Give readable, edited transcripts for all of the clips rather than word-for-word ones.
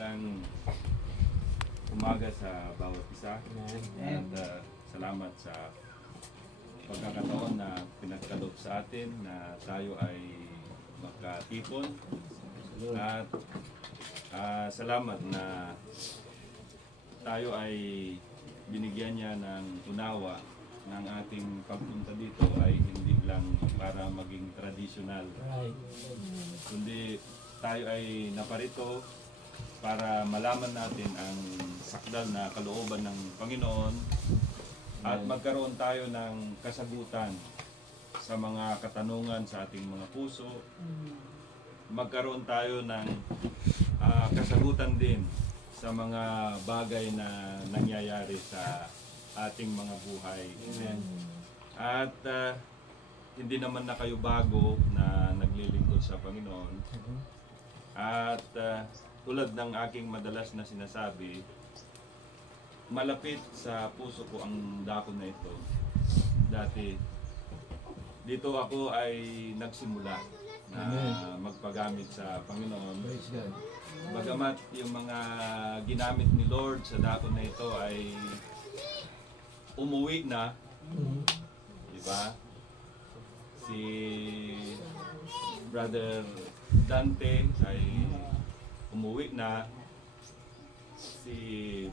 magandang umaga sa bawat isa. At salamat sa pagkakataon na pinagkaloob sa atin na tayo ay makatipon. At salamat na tayo ay binigyan niya ng unawa ng ating pagpunta dito ay hindi lang para maging traditional. Kundi tayo ay naparito para malaman natin ang sakdal na kalooban ng Panginoon at magkaroon tayo ng kasagutan sa mga katanungan sa ating mga puso. Magkaroon tayo ng kasagutan din sa mga bagay na nangyayari sa ating mga buhay. Amen. At hindi naman na kayo bago na naglilingkod sa Panginoon. At tulad ng aking madalas na sinasabi, malapit sa puso ko ang dako na ito. Dati, dito ako ay nagsimula na magpagamit sa Panginoon. Bagamat yung mga ginamit ni Lord sa dako na ito ay umuwi na, di ba? Si Brother Dante ay umuwi na, si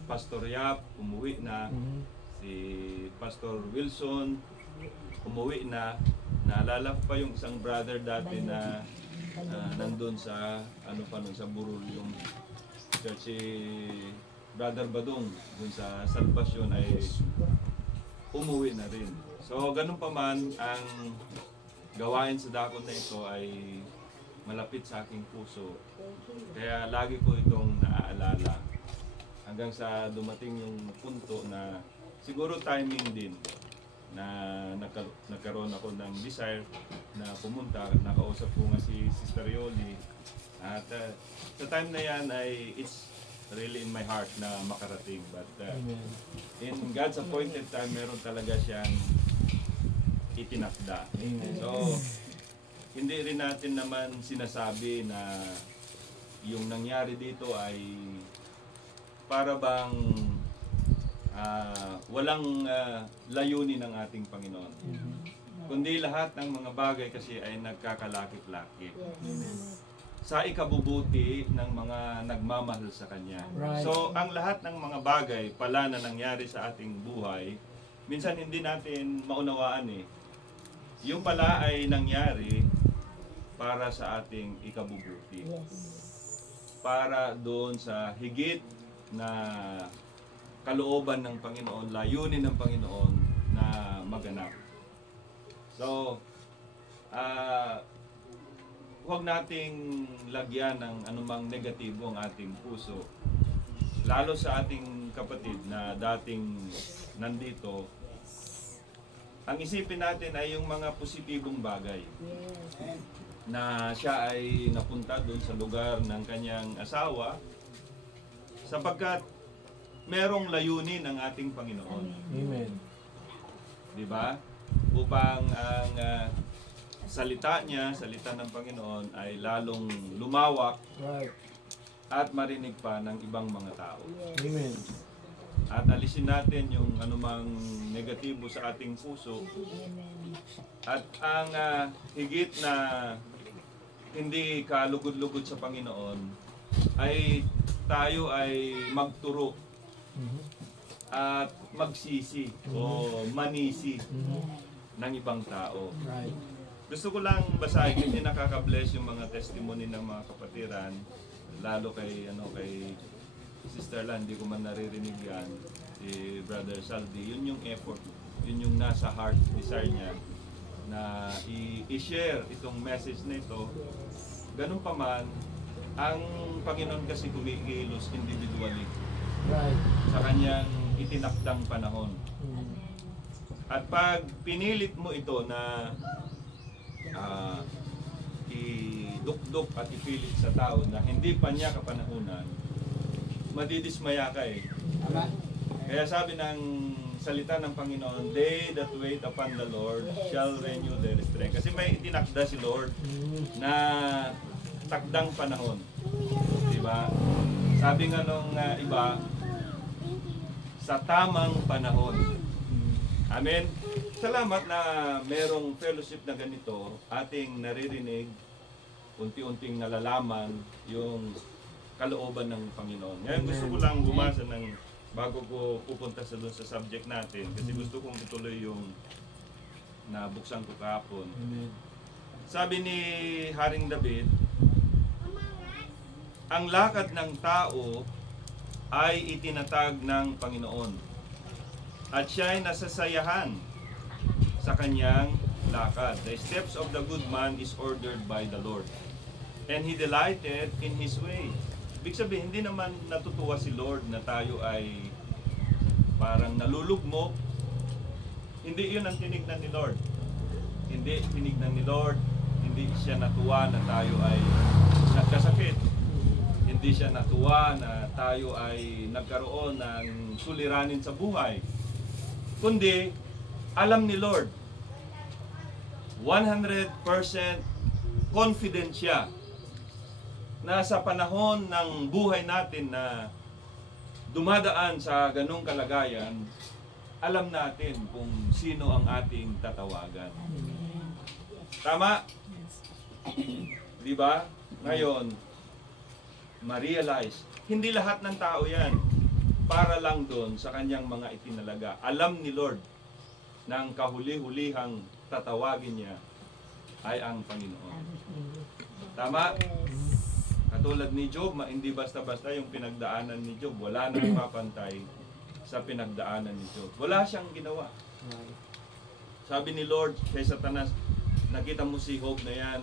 Pastor Yap umuwi na, si Pastor Wilson umuwi na. Naalala ko pa yung isang brother dati na nandun sa sa Burul, yung church, si Brother Badong dun sa Salvasyon ay umuwi na rin. So ganun pa man, ang gawain sa dakon na ito ay malapit sa aking puso. Kaya lagi ko itong naaalala hanggang sa dumating yung punto na siguro timing din na nagkaroon ako ng desire na pumunta. Nakausap ko nga si Sister Yoli. At sa time na yan ay it's really in my heart na makarating. But in God's appointed time, meron talaga siyang itinakda. So, hindi rin natin naman sinasabi na yung nangyari dito ay para bang walang layunin ng ating Panginoon. Kundi lahat ng mga bagay kasi ay nagkakalakip-lakip. Sa ikabubuti ng mga nagmamahal sa Kanya. So, ang lahat ng mga bagay pala na nangyari sa ating buhay, minsan hindi natin maunawaan Yung pala ay nangyari para sa ating ikabubuti. Para doon sa higit na kalooban ng Panginoon, layunin ng Panginoon na maganap. So, huwag nating lagyan ng anumang negatibo ang ating puso. Lalo sa ating kapatid na dating nandito, ang isipin natin ay yung mga positibong bagay. Na siya ay napunta doon sa lugar ng kanyang asawa sapagkat merong layunin ng ating Panginoon. Amen. Di ba? Upang ang salita niya, salita ng Panginoon ay lalong lumawak at marinig pa ng ibang mga tao. Amen. At alisin natin yung anumang negatibo sa ating puso. At ang higit na hindi kalugod-lugod sa Panginoon ay tayo ay magturo at magsisi o manisi ng ibang tao. Gusto ko lang basahin kasi nakaka-bless yung mga testimony ng mga kapatiran, lalo kay Sister Lan, hindi ko man naririnig yan, si Brother Saldi. Yun yung effort, yun yung nasa heart desire niya na i-share itong message na ito. Ganun pa man, ang Panginoon kasi kumikilos individually sa kanyang itinakdang panahon. At pag pinilit mo ito na idukdok at ipilit sa tao na hindi pa niya kapanahunan, madidismaya ka Kaya sabi ng salita ng Panginoon, they that wait upon the Lord shall renew their strength. Kasi may itinakda si Lord na takdang panahon. Diba? Sabi nga nung iba, sa tamang panahon. Amen. Salamat na merong fellowship na ganito, ating naririnig, unti-unting nalalaman yung kalooban ng Panginoon. Ngayon gusto ko lang bumasa ng, bago ko pupunta sa doon sa subject natin, kasi gusto kong ituloy yung nabuksan ko kahapon. Sabi ni Haring David, ang lakad ng tao ay itinatag ng Panginoon at siya ay nasasayahan sa kanyang lakad. The steps of the good man is ordered by the Lord, and he delighted in his way. Ibig sabihin, hindi naman natutuwa si Lord na tayo ay parang nalulugmok. Hindi yun ang tinignan ni Lord. Hindi tinignan ni Lord, hindi siya natuwa na tayo ay nagkasakit. Hindi siya natuwa na tayo ay nagkaroon ng suliranin sa buhay. Kundi, alam ni Lord, 100% confident siya na sa panahon ng buhay natin na dumadaan sa ganong kalagayan, alam natin kung sino ang ating tatawagan. Tama? Di ba? Ngayon, ma-realize, hindi lahat ng tao yan para lang doon sa kanyang mga itinalaga. Alam ni Lord na ang kahuli-hulihang tatawagin niya ay ang Panginoon. Tama? Katulad ni Job, hindi basta-basta yung pinagdaanan ni Job. Wala nang mapantay sa pinagdaanan ni Job. Wala siyang ginawa. Sabi ni Lord kay Satanas, nakita mo si Job na yan,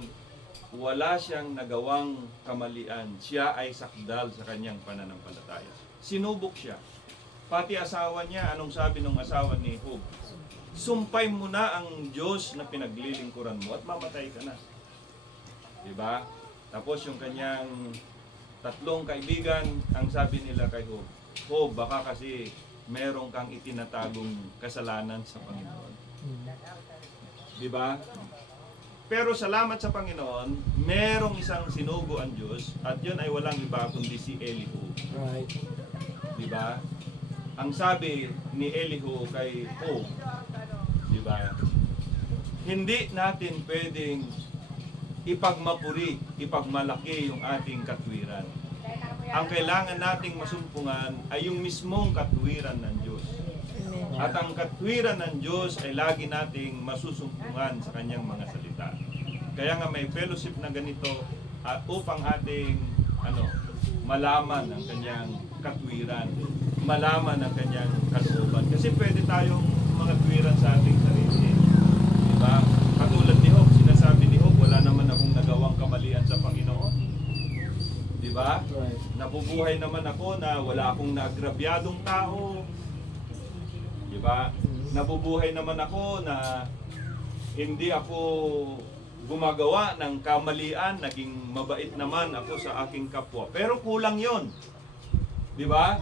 wala siyang nagawang kamalian. Siya ay sakdal sa kanyang pananampalataya. Sinubok siya. Pati asawa niya, anong sabi ng asawa ni Job? Sumpay mo na ang Diyos na pinaglilingkuran mo at mamatay ka na. Diba? Tapos yung kanyang tatlong kaibigan, ang sabi nila kay Job, Job, baka kasi merong kang itinatagong kasalanan sa Panginoon. Diba? Pero salamat sa Panginoon, merong isang sinugo ang Diyos at yun ay walang iba kundi si Elihu. Right. Diba? Ang sabi ni Elihu kay Job, diba? Hindi natin pwedeng ipagmapuri, ipagmalaki yung ating katwiran. Ang kailangan nating masumpungan ay yung mismong katwiran ng Diyos. At ang katwiran ng Diyos ay lagi nating masusumpungan sa kanyang mga salita. Kaya nga may fellowship na ganito upang ating malaman ang kanyang katwiran, malaman ang kanyang kalooban. Kasi pwede tayong mga twiran sa ating sarili. Diba? Katulad ni Job, sinasabi ni Job, wala naman akong nagawang kamalian sa Panginoon. Diba? Right. Nabubuhay naman ako na wala akong naagrabyadong tao. Diba? Nabubuhay naman ako na hindi ako gumagawa ng kamalian, naging mabait naman ako sa aking kapwa. Pero kulang yon. Diba?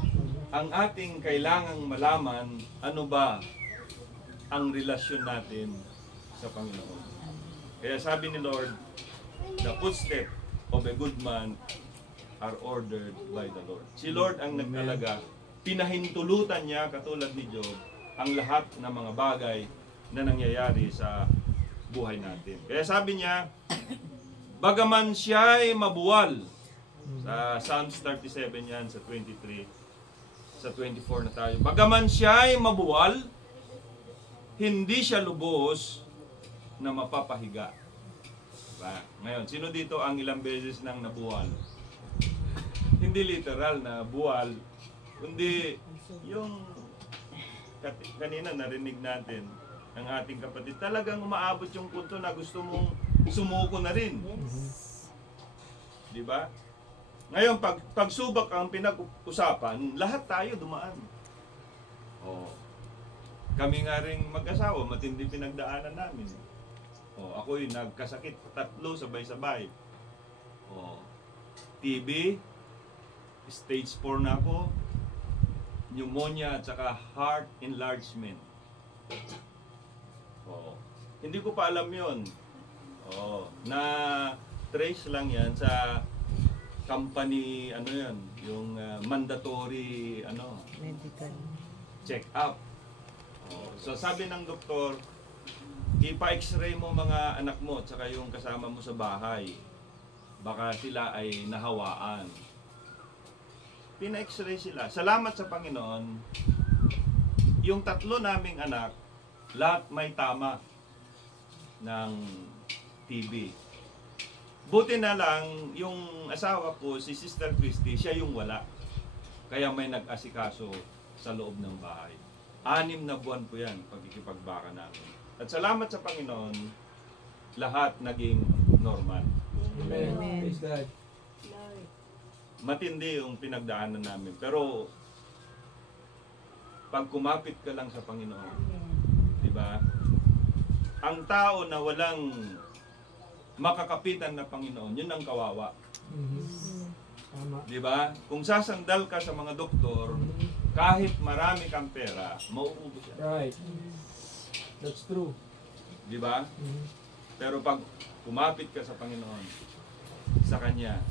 Ang ating kailangang malaman, ano ba ang relasyon natin sa Panginoon. Kaya sabi ni Lord, the footsteps of a good man are ordered by the Lord. Si Lord ang nagtalaga, pinahintulutan niya katulad ni Job ang lahat ng mga bagay na nangyayari sa buhay natin. Kaya sabi niya, bagaman siya'y mabuwal, sa Psalms 37 yan, sa 23, sa 24 na tayo. Bagaman siya'y mabuwal, hindi siya lubos na mapapahiga. Diba? Ngayon, sino dito ang ilang beses nang nabuwal? Hindi literal na buwal, kundi yung kanina narinig natin ang ating kapatid, talagang umaabot yung punto na gusto mong sumuko na rin. Diba? Ngayon, pagsubak ang pinag-usapan, lahat tayo dumaan. Oh. Kami nga rin mag-asawa, matindi pinagdaanan namin. Oh, ako'y nagkasakit, 3 sabay-sabay. Oh. TB, stage 4 na ako, pneumonia at saka heart enlargement. Oh. Hindi ko pa alam yon. Oh, na trace lang yan sa company, ano yan, yung mandatory, Medical. check-up. So sabi ng doktor, ipa-x-ray mo mga anak mo at saka yung kasama mo sa bahay. Baka sila ay nahawaan. Pina-x-ray sila. Salamat sa Panginoon, yung 3 naming anak, lahat may tama ng TB. Buti na lang, yung asawa ko, si Sister Christy, siya yung wala. Kaya may nag-asikaso sa loob ng bahay. 6 na buwan po yan, pagkikipagbaka namin. At salamat sa Panginoon, lahat naging normal. Amen. Praise God. Matindi yung pinagdaanan namin. Pero, pag kumapit ka lang sa Panginoon, di ba? Ang tao na walang makakapitan na Panginoon, yun ang kawawa. Tama. Di ba? Kung sasandal ka sa mga doktor, kahit marami kang pera, mauubos yan. Right. That's true. Di ba? Pero pag kumapit ka sa Panginoon, sa Kanya,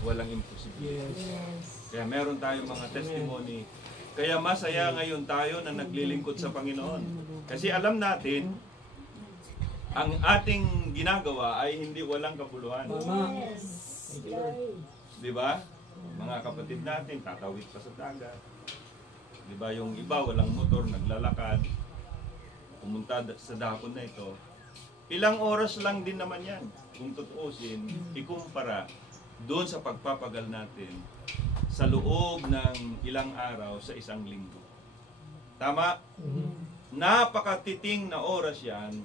walang imposible. Yes. Kaya meron tayong mga testimony. Kaya masaya ngayon tayo na naglilingkod sa Panginoon. Kasi alam natin, ang ating ginagawa ay hindi walang kabuluhan. Tama. Thank you, Lord. Di ba? Mga kapatid natin, tatawid pa sa dagat. Di ba? Yung iba, walang motor, naglalakad. Pumunta sa dapon na ito. Ilang oras lang din naman yan. Kung tutuusin, ikumpara doon sa pagpapagal natin sa loob ng ilang araw sa isang linggo. Tama? Napakatiting na oras yan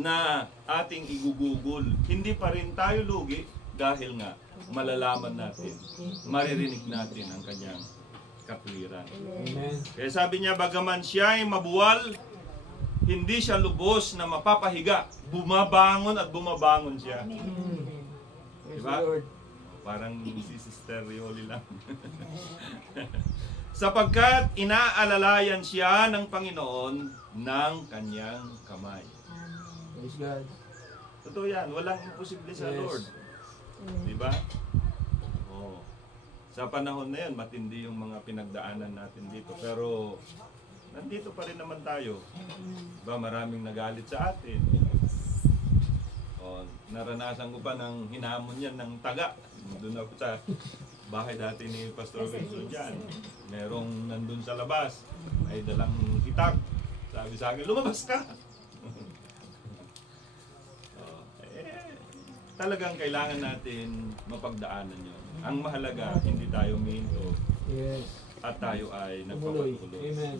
na ating igugugol. Hindi pa rin tayo lugi dahil nga malalaman natin, maririnig natin ang kanyang katwiran. Amen. Kaya sabi niya, bagaman siya ay mabuwal, hindi siya lubos na mapapahiga. Bumabangon at bumabangon siya. Praise Diba? the Lord. Parang si Sister Rioli lang. Sapagkat inaalalayan siya ng Panginoon ng kanyang kamay. Praise God. Totoo yan, walang imposible sa Yes. Lord. Diba? Oh. Sa panahon na yan, matindi yung mga pinagdaanan natin dito. Pero, nandito pa rin naman tayo. Diba? Maraming nagalit sa atin. Oh, naranasan ko pa ng hinamon yan ng taga. Doon ako sa bahay dati ni Pastor Wilson dyan. Merong nandun sa labas, ay dalang hitag. Sabi sa akin, lumabas ka! Talagang kailangan natin mapagdaanan yun. Ang mahalaga, hindi tayo minto Yes. at tayo ay Tumuloy. nagpapatuloy. Amen.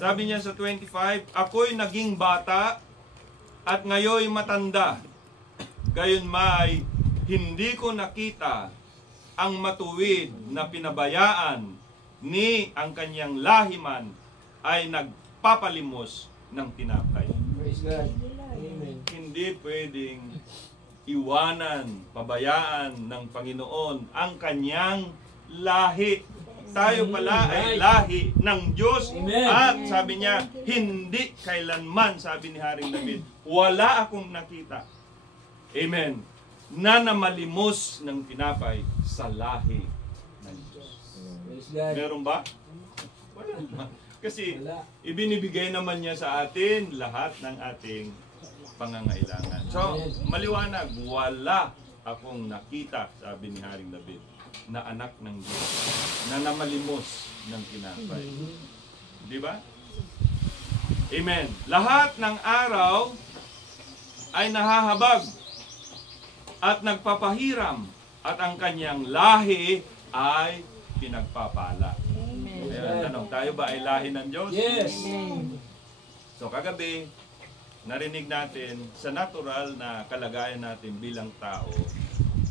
Sabi niya sa 25, ako'y naging bata at ngayoy matanda. Gayon may hindi ko nakita ang matuwid na pinabayaan ni ang kanyang lahiman ay nagpapalimos ng tinapay. Praise God. Amen. Hindi pwedeng iwanan, pabayaan ng Panginoon ang kanyang lahi. Tayo pala ay lahi ng Diyos. Amen. At sabi niya, hindi kailanman, sabi ni Haring David, wala akong nakita. Amen. Na namalimos ng tinapay sa lahi ng Diyos. Praise God. Meron ba? Wala naman. Kasi Wala. ibinibigay naman niya sa atin lahat ng ating pangangailangan. So, maliwanag, wala akong nakita, sabi ni Haring David, na anak ng Diyos, na namalimos ng tinapay. Di ba? Amen. Lahat ng araw ay nahahabag at nagpapahiram at ang kanyang lahi ay pinagpapala. Kaya ang tanong, tayo ba ay lahi ng Diyos? Yes. So kagabi, narinig natin sa natural na kalagayan natin bilang tao,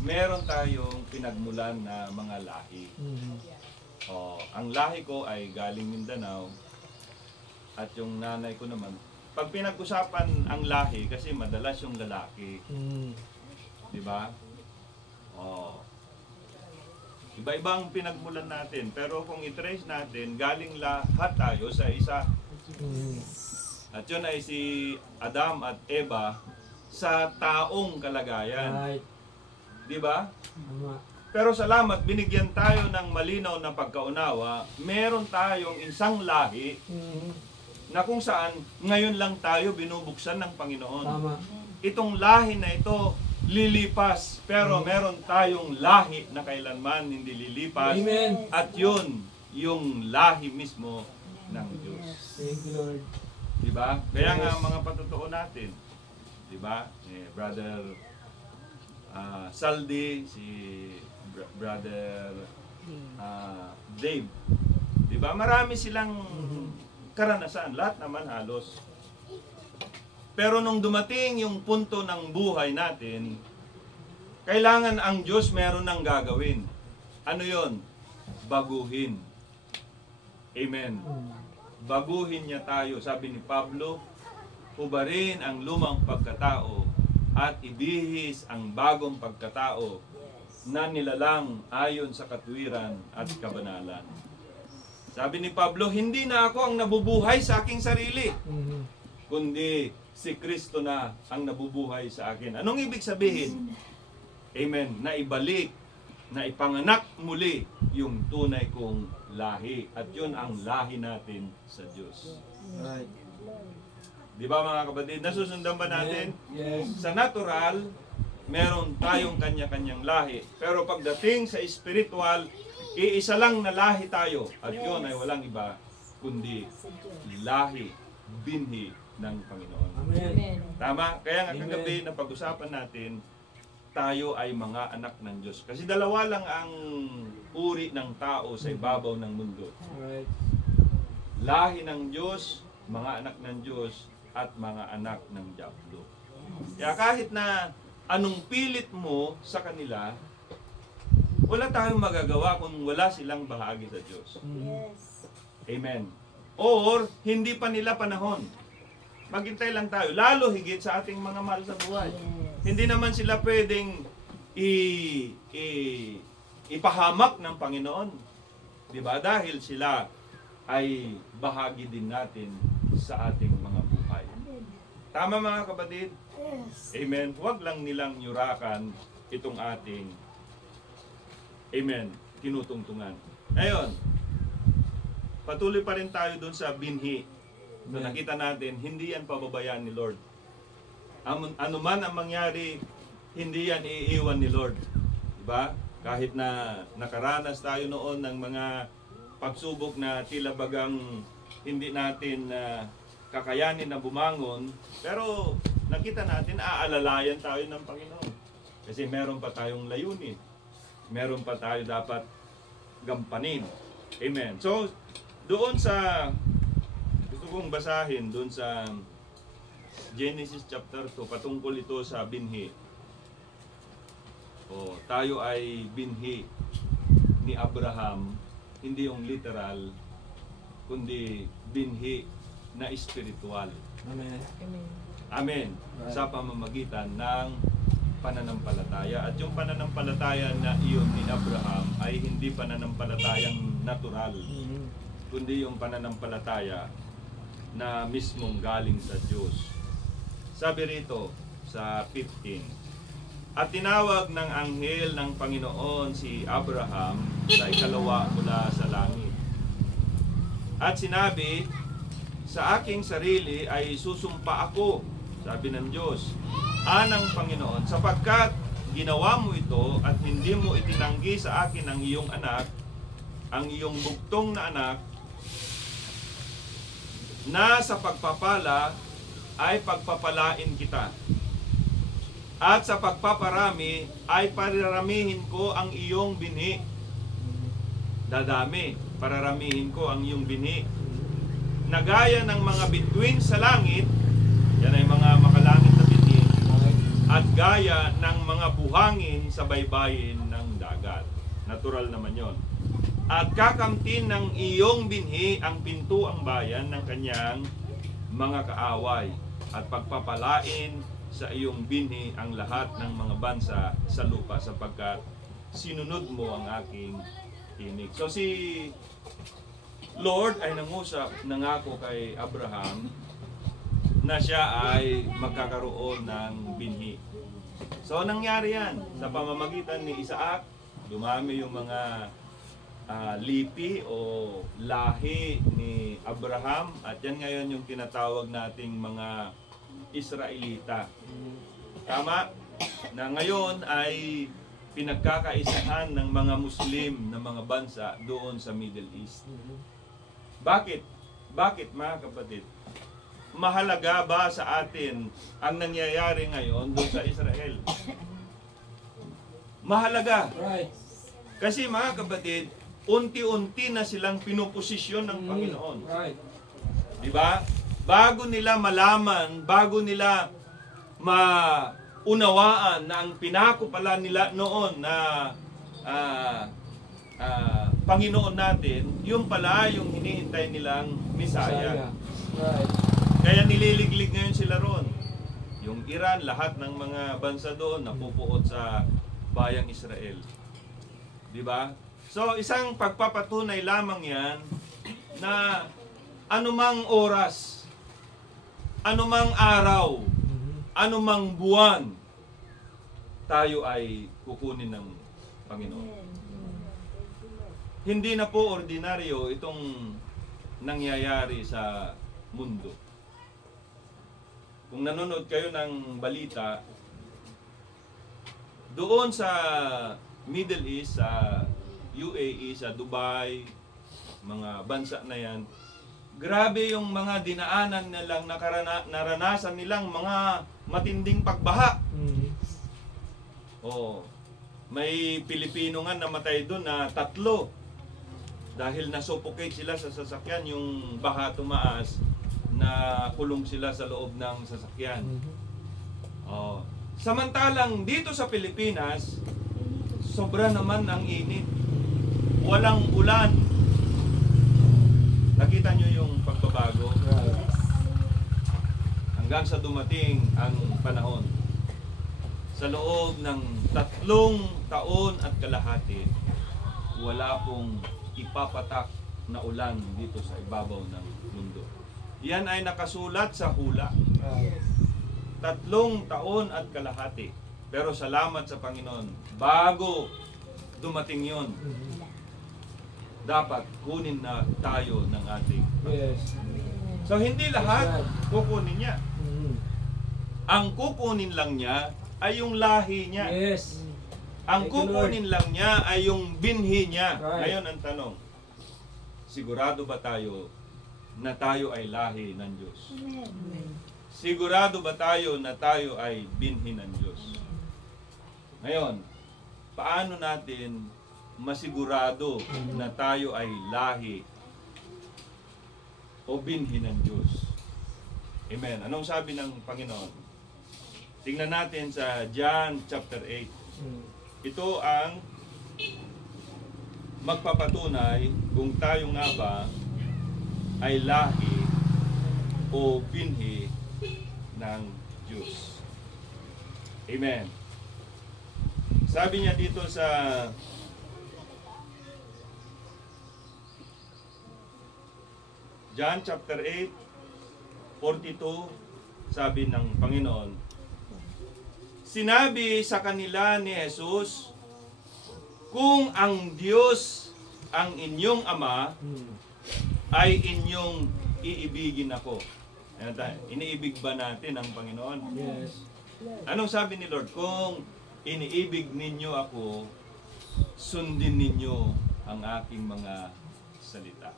meron tayong pinagmulan na mga lahi. Ang lahi ko ay galing Mindanao at yung nanay ko naman. Pag pinag-usapan ang lahi, kasi madalas yung lalaki, di ba? Iba-ibang pinagmulan natin, pero kung i-trace natin, galing lahat tayo sa isa. At yun ay si Adam at Eva sa taong kalagayan. Right. Di ba? Tama. Pero salamat, binigyan tayo ng malinaw na pagkaunawa. Meron tayong isang lahi na kung saan ngayon lang tayo binubuksan ng Panginoon. Tama. Itong lahi na ito lilipas, pero meron tayong lahi na kailanman hindi lilipas. Amen. At yun, yung lahi mismo ng Diyos. Thank you, Lord. Diba? Kaya nga mga patutuo natin, diba? Brother Saldi, si Brother Dave, diba? Marami silang karanasan, lahat naman halos. Pero nung dumating yung punto ng buhay natin, kailangan ang Diyos meron ng gagawin. Ano yon? Baguhin. Amen. Baguhin niya tayo. Sabi ni Pablo, hubarin ang lumang pagkatao at ibihis ang bagong pagkatao na nilalang ayon sa katuwiran at kabanalan. Sabi ni Pablo, hindi na ako ang nabubuhay sa aking sarili, kundi si Kristo na ang nabubuhay sa akin. Anong ibig sabihin? Amen. Na ibalik, na ipanganak muli yung tunay kong lahi. At yun ang lahi natin sa Diyos. Right. Di ba mga kapatid? Nasusundan ba natin? Yes. Sa natural, meron tayong kanya-kanyang lahi. Pero pagdating sa spiritual, iisa lang na lahi tayo. At yun ay walang iba, kundi lahi, binhi ng Panginoon. Amen. Tama? Kaya nga Amen. kagabi na pag-usapan natin, tayo ay mga anak ng Diyos. Kasi dalawa lang ang uri ng tao sa ibabaw ng mundo. Right. Lahi ng Diyos, mga anak ng Diyos, at mga anak ng Diablo. Kaya kahit na anong pilit mo sa kanila, wala tayong magagawa kung wala silang bahagi sa Diyos. Amen. Or, hindi pa nila panahon. Maghintay lang tayo, lalo higit sa ating mga mahal sa buhay. Hindi naman sila pwedeng ipahamak ng Panginoon. Diba? Dahil sila ay bahagi din natin sa ating mga buhay. Tama mga kapatid? Amen. Huwag lang nilang yurakan itong ating tinutungtungan. Ngayon, patuloy pa rin tayo dun sa binhi. So nakita natin, hindi yan pababayaan ni Lord. Ano man ang mangyari, hindi yan iiwan ni Lord. Diba? Kahit na nakaranas tayo noon ng mga pagsubok na tila bagang hindi natin kakayanin na bumangon, pero nakita natin, aalalayan tayo ng Panginoon. Kasi meron pa tayong layunin. Meron pa tayo dapat gampanin. Amen. So, doon sa, gusto kong basahin, doon sa Genesis chapter 2, patungkol ito sa binhi. Tayo ay binhi ni Abraham, hindi yung literal, kundi binhi na espiritual. Amen. Amen. Sa pamamagitan ng pananampalataya. At yung pananampalataya na iyon ni Abraham ay hindi pananampalatayang natural, kundi yung pananampalataya na mismong galing sa Diyos. Sabi rito sa 15, at tinawag ng anghel ng Panginoon si Abraham sa ikalawa mula sa langit. At sinabi, sa aking sarili ay susumpa ako, sabi ng Diyos, anang Panginoon, sapagkat ginawa mo ito at hindi mo itinanggi sa akin ang iyong anak, ang iyong bugtong na anak, na sa pagpapala ay pagpapalain kita. At sa pagpaparami ay pararamihin ko ang iyong binhi. Dadami, pararamihin ko ang iyong binhi. Na gaya ng mga bituin sa langit, yan ay mga makalangit na binhi, at gaya ng mga buhangin sa baybayin ng dagat. Natural naman yon. At kakamtin ng iyong binhi ang pintuang bayan ng kanyang mga kaaway, at pagpapalain sa iyong binhi ang lahat ng mga bansa sa lupa, sapagkat sinunod mo ang aking tinig. So si Lord ay nangako kay Abraham na siya ay magkakaroon ng binhi. So nangyari yan sa pamamagitan ni Isaac, Dumami yung mga lipi o lahi ni Abraham at yan ngayon yung tinatawag nating mga Israelita. Tama? Na ngayon ay pinagkakaisahan ng mga Muslim na mga bansa doon sa Middle East. Bakit? Bakit mga kapatid? Mahalaga ba sa atin ang nangyayari ngayon doon sa Israel? Mahalaga. Right. Kasi mga kapatid, unti-unti na silang pinuposisyon ng Panginoon. Right. Di ba? Bago nila malaman, bago nila maunawaan na ang pinako pala nila noon na Panginoon natin, yung pala yung hinihintay nilang Misaya. Right. Kaya nililiglig ngayon sila ron. Yung Iran, lahat ng mga bansa doon napupuot sa bayang Israel. Di ba? So, isang pagpapatunay lamang yan na anumang oras, anumang araw, anumang buwan, tayo ay kukunin ng Panginoon. Hindi na po ordinaryo itong nangyayari sa mundo. Kung nanonood kayo ng balita, doon sa Middle East, sa UAE, sa Dubai, mga bansa na yan, grabe yung mga dinaanan nilang naranasan nilang mga matinding pagbaha. Oh, may Pilipino nga namatay doon na 3 dahil nasuffocate sila sa sasakyan, yung baha tumaas na kulong sila sa loob ng sasakyan. Oh. Samantalang dito sa Pilipinas, sobra naman ang init. Walang ulan. Nakita nyo yung pagbabago? Hanggang sa dumating ang panahon. Sa loob ng 3 taon at kalahati, wala pong ipapatak na ulan dito sa ibabaw ng mundo. Yan ay nakasulat sa hula. 3 taon at kalahati. Pero salamat sa Panginoon, bago dumating yon, dapat kunin na tayo ng ating. Yes. So hindi lahat kukunin niya. Ang kukunin lang niya ay yung lahi niya. Yes. Ang kukunin lang niya ay yung binhi niya. Right. Ngayon ang tanong, sigurado ba tayo na tayo ay lahi ng Diyos? Sigurado ba tayo na tayo ay binhi ng Diyos? Ngayon, paano natin masigurado na tayo ay lahi o binhi ng Diyos? Amen. Anong sabi ng Panginoon? Tingnan natin sa John chapter 8. Ito ang magpapatunay kung tayo nga ba ay lahi o binhi ng Diyos. Amen. Sabi niya dito sa John chapter 8, 42, sabi ng Panginoon, sinabi sa kanila ni Jesus, kung ang Diyos ang inyong Ama, ay inyong iibigin ako. Iniibig ba natin ang Panginoon? Yes. Anong sabi ni Lord? Kung iniibig ninyo ako, sundin ninyo ang aking mga salita.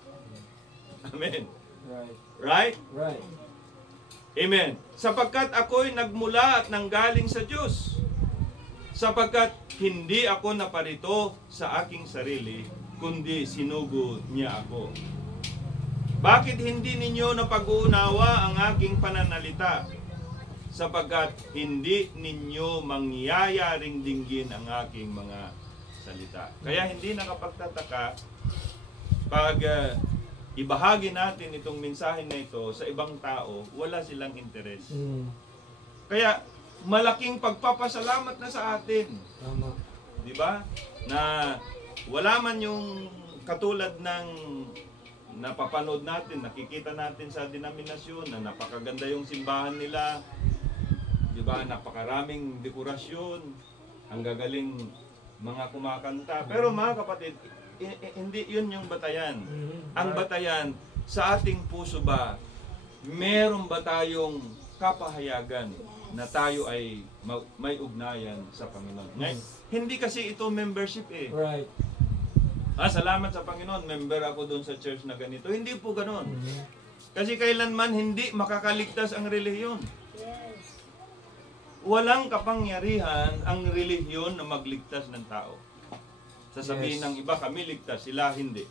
Amen. Right. Right? Right. Amen. Sapagkat ako'y nagmula at nanggaling sa Diyos. Sapagkat hindi ako naparito sa aking sarili, kundi sinugo niya ako. Bakit hindi ninyo napag-uunawa ang aking pananalita? Sapagkat hindi ninyo mangyayaring dinggin ang aking mga salita. Kaya hindi nakapagtataka pag ibahagi natin itong mensahe na ito sa ibang tao, wala silang interes. Kaya malaking pagpapasalamat na sa atin. Tama. Di ba? Na wala man yung katulad ng napapanood natin, nakikita natin sa denominasyon na napakaganda yung simbahan nila. Di ba? Napakaraming dekorasyon. Ang gagaling mga kumakanta. Pero mga kapatid, hindi yun yung batayan. Ang batayan, sa ating puso ba, meron ba tayong kapahayagan na tayo ay may ugnayan sa Panginoon? Ngayon, hindi kasi ito membership eh. Right. Salamat sa Panginoon, member ako doon sa church na ganito. Hindi po ganon. Kasi kailanman hindi makakaligtas ang relihiyon. Walang kapangyarihan ang relihiyon na magligtas ng tao. Sasabihin ng iba, kami ligtas, sila hindi.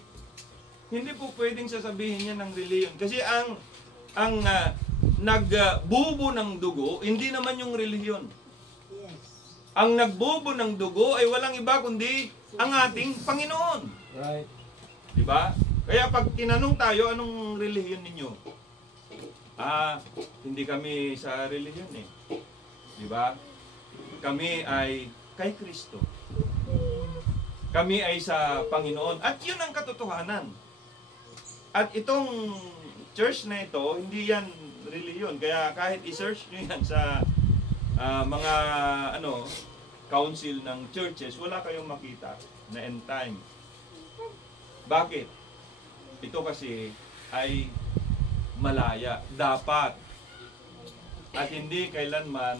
Hindi po pwedeng sasabihin yan ng relihiyon. Kasi ang nagbubo ng dugo, hindi naman yung relihiyon. Ang nagbubo ng dugo ay walang iba kundi ang ating Panginoon. Right. Diba? Kaya pag tinanong tayo, anong relihiyon ninyo? Hindi kami sa relihiyon eh. Diba? Kami ay kay Kristo. Kami ay sa Panginoon. At yun ang katotohanan. At itong church na ito, hindi yan relihiyon. Kaya kahit i-search nyo yan sa mga council ng churches, wala kayong makita na end time. Bakit? Ito kasi ay malaya. Dapat. At hindi kailanman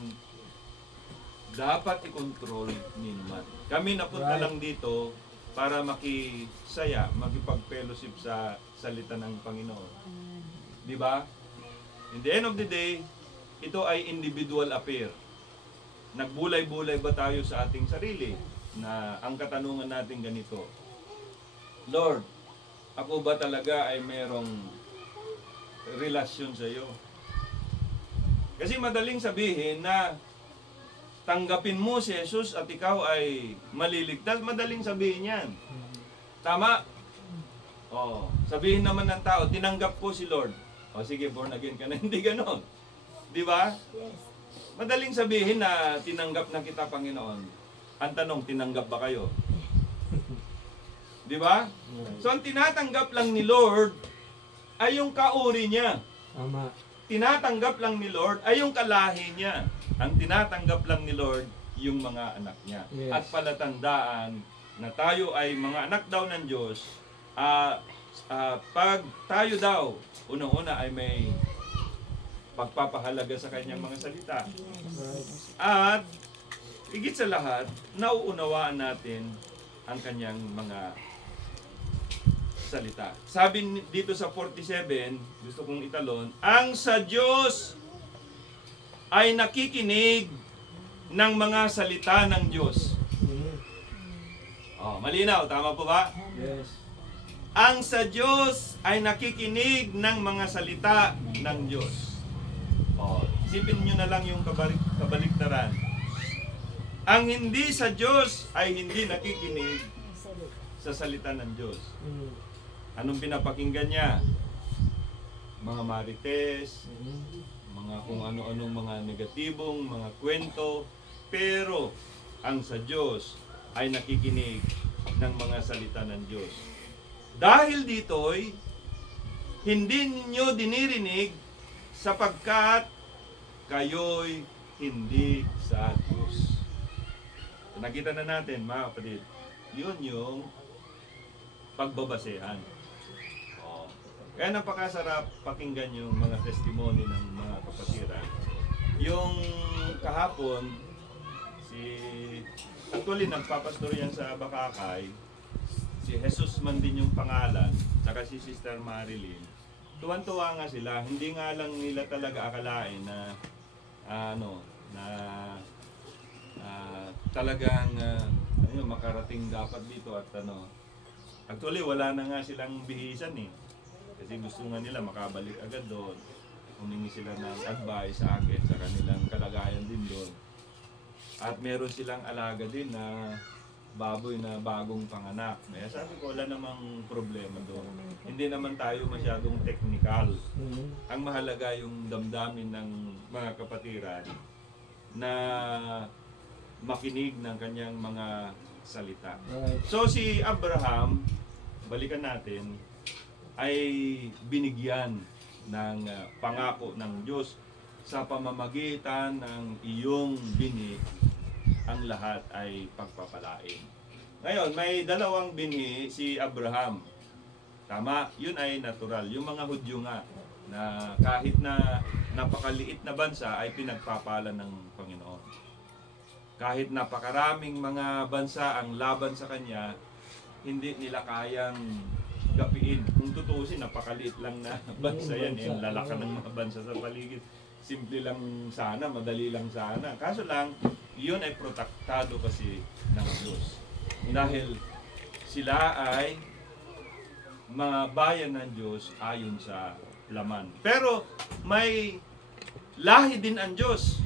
dapat i-control ninuman. Kami napunta lang dito para makisaya, makipag-fellowship sa salita ng Panginoon. Di ba? In the end of the day, ito ay individual affair. Nagbulay-bulay ba tayo sa ating sarili? Na ang katanungan natin ganito, Lord, ako ba talaga ay merong relasyon sa iyo? Kasi madaling sabihin na tanggapin mo si Jesus at ikaw ay maliligtas, madaling sabihin yan. Tama? Sabihin naman ng tao, tinanggap ko si Lord. Sige, born again ka na. Hindi ganon. Di ba? Yes. Madaling sabihin na tinanggap na kita, Panginoon. Ang tanong, tinanggap ba kayo? Di ba? So, ang tinatanggap lang ni Lord ay yung kauri niya. Tama. Tinatanggap lang ni Lord ay yung kalahi niya. Ang tinatanggap lang ni Lord yung mga anak niya. Yes. At palatandaan na tayo ay mga anak daw ng Diyos, pag tayo daw, unang-una ay may pagpapahalaga sa kanyang mga salita. At higit sa lahat, nauunawaan natin ang kanyang mga salita. Sabi dito sa 47, gusto kong italon, ang sa Diyos ay nakikinig ng mga salita ng Diyos. Malinaw, tama po ba? Yes. Ang sa Diyos ay nakikinig ng mga salita ng Diyos. Isipin nyo na lang yung kabaliktaran. Ang hindi sa Diyos ay hindi nakikinig sa salita ng Diyos. Anong pinapakinggan niya? Mga marites, mga kung ano-anong mga negatibong, mga kwento. Pero ang sa Diyos ay nakikinig ng mga salita ng Diyos. Dahil dito'y hindi ninyo dinirinig sapagkat kayo'y hindi sa Diyos. So, nakita na natin, mga kapatid, yun yung pagbabasehan. Kaya napakasarap pakinggan yung mga testimony ng mga kapatiran. Yung kahapon, actually nagpapastor yan sa Bakakay, si Jesus man din yung pangalan, saka si Sister Marilyn. Tuwan-tuwa nga sila, hindi nga lang nila talaga akalain na talagang makarating dapat dito at actually wala na nga silang bihisan eh. Kasi gusto nga nila makabalik agad doon. Humingi sila ng advice sa akin sa kanilang kalagayan din doon. At meron silang alaga din na baboy na bagong panganak. Kaya sabi ko, wala namang problema doon. Hindi naman tayo masyadong technical. Ang mahalaga yung damdamin ng mga kapatiran na makinig ng kanyang mga salita. Right. So si Abraham, balikan natin, ay binigyan ng pangako ng Diyos sa pamamagitan ng iyong bini ang lahat ay pagpapalain. Ngayon, may dalawang binhi si Abraham. Tama, yun ay natural. Yung mga Hudyo nga, na kahit na napakaliit na bansa ay pinagpapala ng Panginoon. Kahit napakaraming mga bansa ang laban sa kanya, hindi nila kayang gapiin. Kung tutuusin, napakaliit lang na bansa yan. Yung lalakan ng mga bansa sa paligid. Simple lang sana, madali lang sana. Kaso lang, yun ay protektado kasi ng Diyos. Dahil sila ay mga bayan ng Diyos ayon sa laman. Pero may lahi din ang Diyos.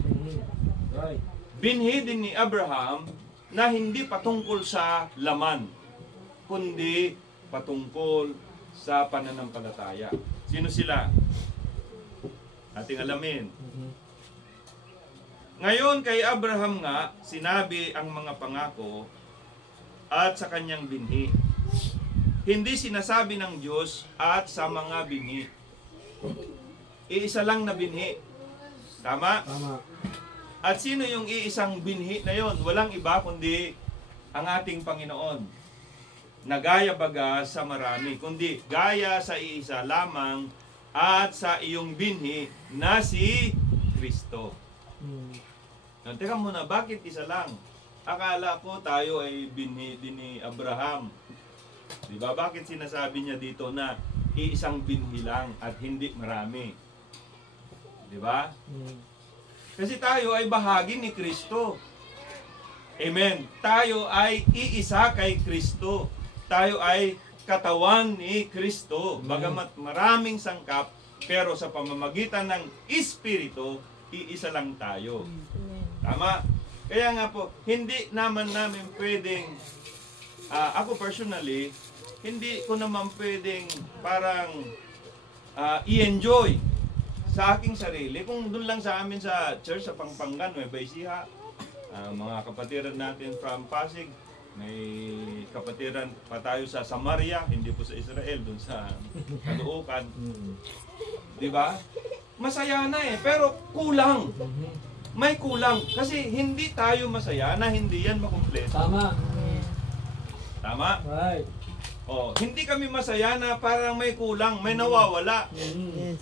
Right. Binhi din ni Abraham na hindi patungkol sa laman, kundi patungkol sa pananampalataya. Sino sila? Ating alamin. Ngayon kay Abraham nga, sinabi ang mga pangako at sa kanyang binhi. Hindi sinasabi ng Diyos at sa mga binhi. Iisa lang na binhi. Tama? Tama. At sino yung iisang binhi na yon? Walang iba kundi ang ating Panginoon. Na gaya baga sa marami, kundi gaya sa iisa lamang at sa iyong binhi na si Kristo. Teka muna, bakit isa lang? Akala ko tayo ay binhi din ni Abraham. Diba? Bakit sinasabi niya dito na iisang binhi lang at hindi marami? Diba? Kasi tayo ay bahagi ni Kristo. Amen. Tayo ay iisa kay Kristo. Tayo ay katawan ni Kristo. Bagamat maraming sangkap, pero sa pamamagitan ng Espiritu, iisa lang tayo. Tama? Kaya nga po, hindi naman namin pwedeng, ako personally, hindi ko naman pwedeng parang i-enjoy sa aking sarili. Kung doon lang sa amin sa church, sa Pangpangan, may Baysiha, mga kapatiran natin from Pasig, may kapatiran pa tayo sa Samaria, hindi po sa Israel, doon sa Caloocan. Di ba? Masaya na eh, pero kulang. May kulang. Kasi hindi tayo masaya na hindi yan makumpleto. Tama. Tama? Right. Oh, hindi kami masaya na parang may kulang, may nawawala. Yes.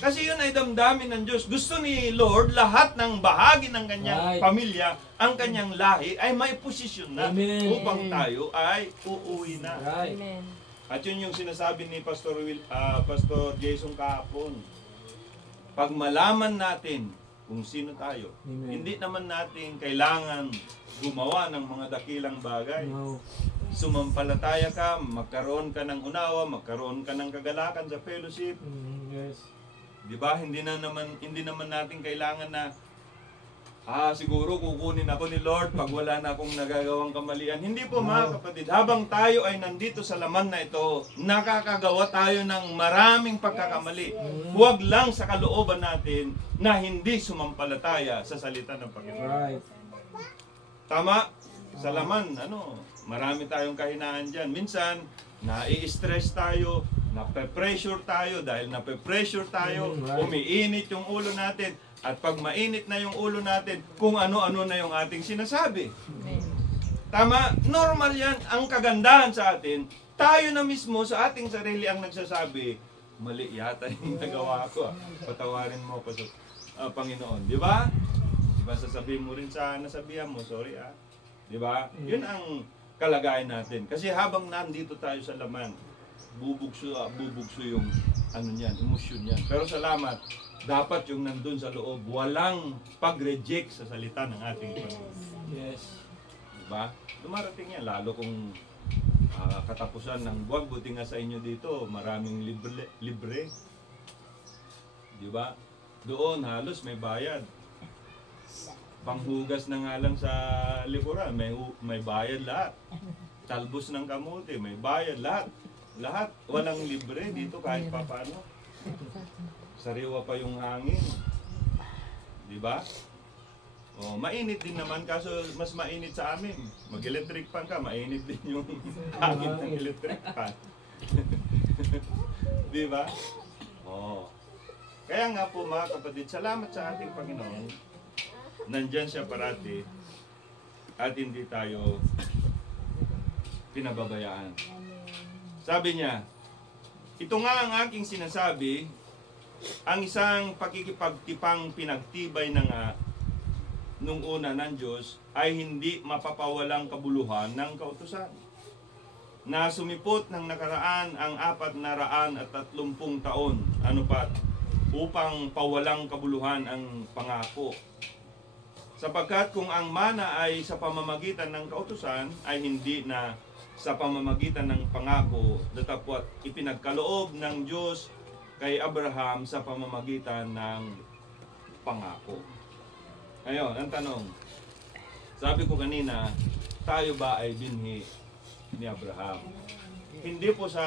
Kasi yun ay damdamin ng Diyos. Gusto ni Lord, lahat ng bahagi ng kanyang Right. pamilya, ang kanyang lahi, ay may posisyon na Amen. upang tayo ay uuwi na. Right. Amen. At yun yung sinasabi ni Pastor Jason kahapon. Pag malaman natin kung sino tayo, Amen. hindi naman natin kailangan gumawa ng mga dakilang bagay. No. Sumampalataya ka, magkaroon ka ng unawa, magkaroon ka ng kagalakan sa fellowship. Yes. 'Di ba? Hindi naman natin kailangan na siguro kukunin ako ni Lord pag wala na akong nagagawang kamalian. Hindi po mga kapatid, habang tayo ay nandito sa laman na ito, nakakagawa tayo ng maraming pagkakamali. Huwag lang sa kalooban natin na hindi sumampalataya sa salita ng Panginoon. Right. Tama? Sa laman, marami tayong kahinaan dyan. Minsan, nai-stress tayo, nape-pressure tayo. Dahil nape-pressure tayo, umiinit yung ulo natin. At pag mainit na yung ulo natin, kung ano-ano na yung ating sinasabi. Amen. Tama? Normal yan. Ang kagandahan sa atin, tayo na mismo sa ating sarili ang nagsasabi, mali yata yung nagawa ko. Patawarin mo pa sa Panginoon. Di ba? Di ba sasabihin mo rin sa nasabihan mo, sorry Di ba? Yun ang kalagayan natin. Kasi habang nandito tayo sa laman, bubugso yung emosyon yan. Pero salamat, dapat yung nandun sa loob, walang pag-reject sa salita ng ating Panginoon. Yes. Diba? Dumarating yan, lalo kung katapusan ng buwan, buti nga sa inyo dito, maraming libre. Diba? Doon halos may bayad. Panghugas na nga lang sa likuran, may bayad lahat. Talbos ng kamote, may bayad lahat. Lahat, walang libre dito kahit paano. Sariwa pa yung hangin. Di ba? Oh, mainit din naman kaso mas mainit sa amin. Mag-electric fan ka, mainit din yung hangin ng electric fan. Di ba? Oh. Kaya nga po mga kapatid, salamat sa ating Panginoon. Nandyan siya parati at hindi tayo pinababayaan. Sabi niya, ito nga ang aking sinasabi, ang isang pakikipagtipang pinagtibay na nga nung una ng Diyos ay hindi mapapawalang kabuluhan ng kautusan. Na sumipot ng nakaraan ang 430 taon, upang pawalang kabuluhan ang pangako. Sapagkat kung ang mana ay sa pamamagitan ng kautusan, ay hindi na sa pamamagitan ng pangako, datapwat ipinagkaloob ng Diyos kay Abraham sa pamamagitan ng pangako. Ngayon, ang tanong, sabi ko kanina, tayo ba ay binhi ni Abraham? Hindi po sa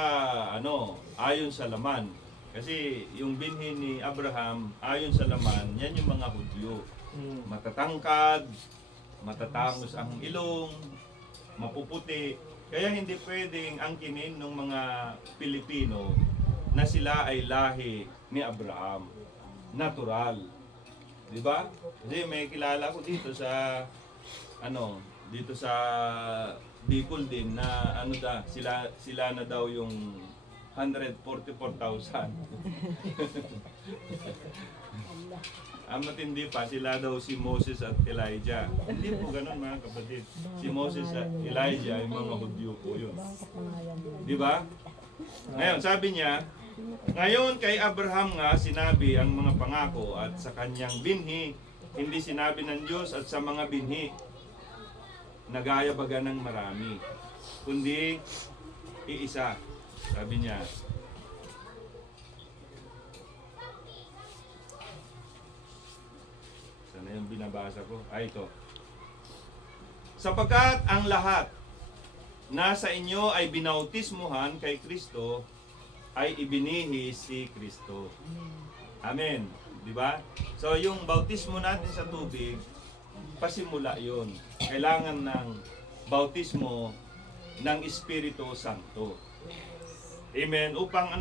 ayon sa laman. Kasi yung binhi ni Abraham, ayon sa laman, yan yung mga Hudyo. Matatangkad, matatangos ang ilong, mapuputi. Kaya hindi pwedeng angkinin ng mga Pilipino na sila ay lahi ni Abraham. Natural. Di ba? Kasi may kilala ko dito sa dito sa Bicol din na sila na daw yung 144,000. Ang matindi pa, sila daw si Moses at Elijah. Hindi po ganun mga kapatid. Si Moses at Elijah ay mga Hudyo po yun. Di ba? Ngayon, sabi niya, ngayon kay Abraham nga sinabi ang mga pangako at sa kanyang binhi, hindi sinabi ng Diyos at sa mga binhi, nagaya baga ng marami, kundi iisa. Sabi niya, sana yung binabasa ko? Ito. Sapagkat ang lahat nasa inyo ay binautismuhan kay Kristo, ay ibinihis si Kristo. Amen. Di ba? So yung bautismo natin sa tubig, pasimula yun. Kailangan ng bautismo ng Espiritu Santo. Amen. Upang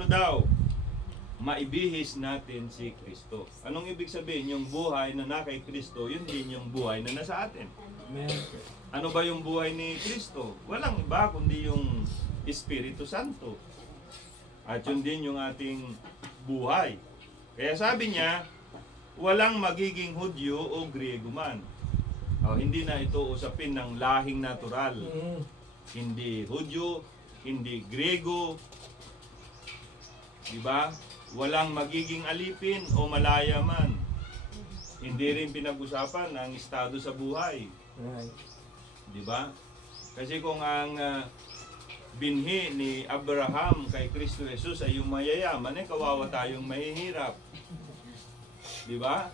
maibihis natin si Kristo. Anong ibig sabihin? Yung buhay na na kay Kristo, yun din yung buhay na nasa atin. Amen. Ano ba yung buhay ni Kristo? Walang iba kundi yung Espiritu Santo. At yun din yung ating buhay. Kaya sabi niya, walang magiging Hudyo o Griego man. Hindi na ito usapin ng lahing natural. Hindi Hudyo, hindi Griego. Diba? Walang magiging alipin o malaya man. Hindi rin pinag-usapan ang estado sa buhay. Diba? Kasi kung ang binhi ni Abraham kay Kristo Jesus ay yung mayayaman, kawawa tayong mahihirap. Diba?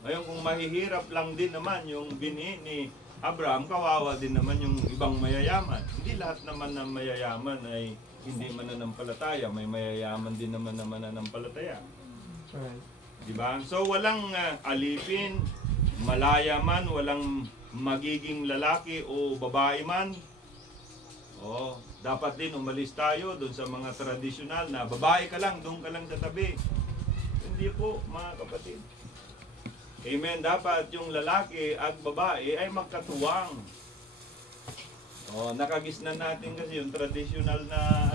Ngayon kung mahihirap lang din naman yung binhi ni Abraham, kawawa din naman yung ibang mayayaman. Hindi lahat naman ng mayayaman ay hindi mananampalataya. May mayayaman din naman na mananampalataya. Right. Diba? So walang alipin, malaya man, walang magiging lalaki o babae man. Dapat din umalis tayo doon sa mga tradisyonal na babae ka lang, doon ka lang sa tabi. Hindi po mga kapatid. Amen. Dapat yung lalaki at babae ay magkatuwang. Nakagisnan natin kasi yung traditional na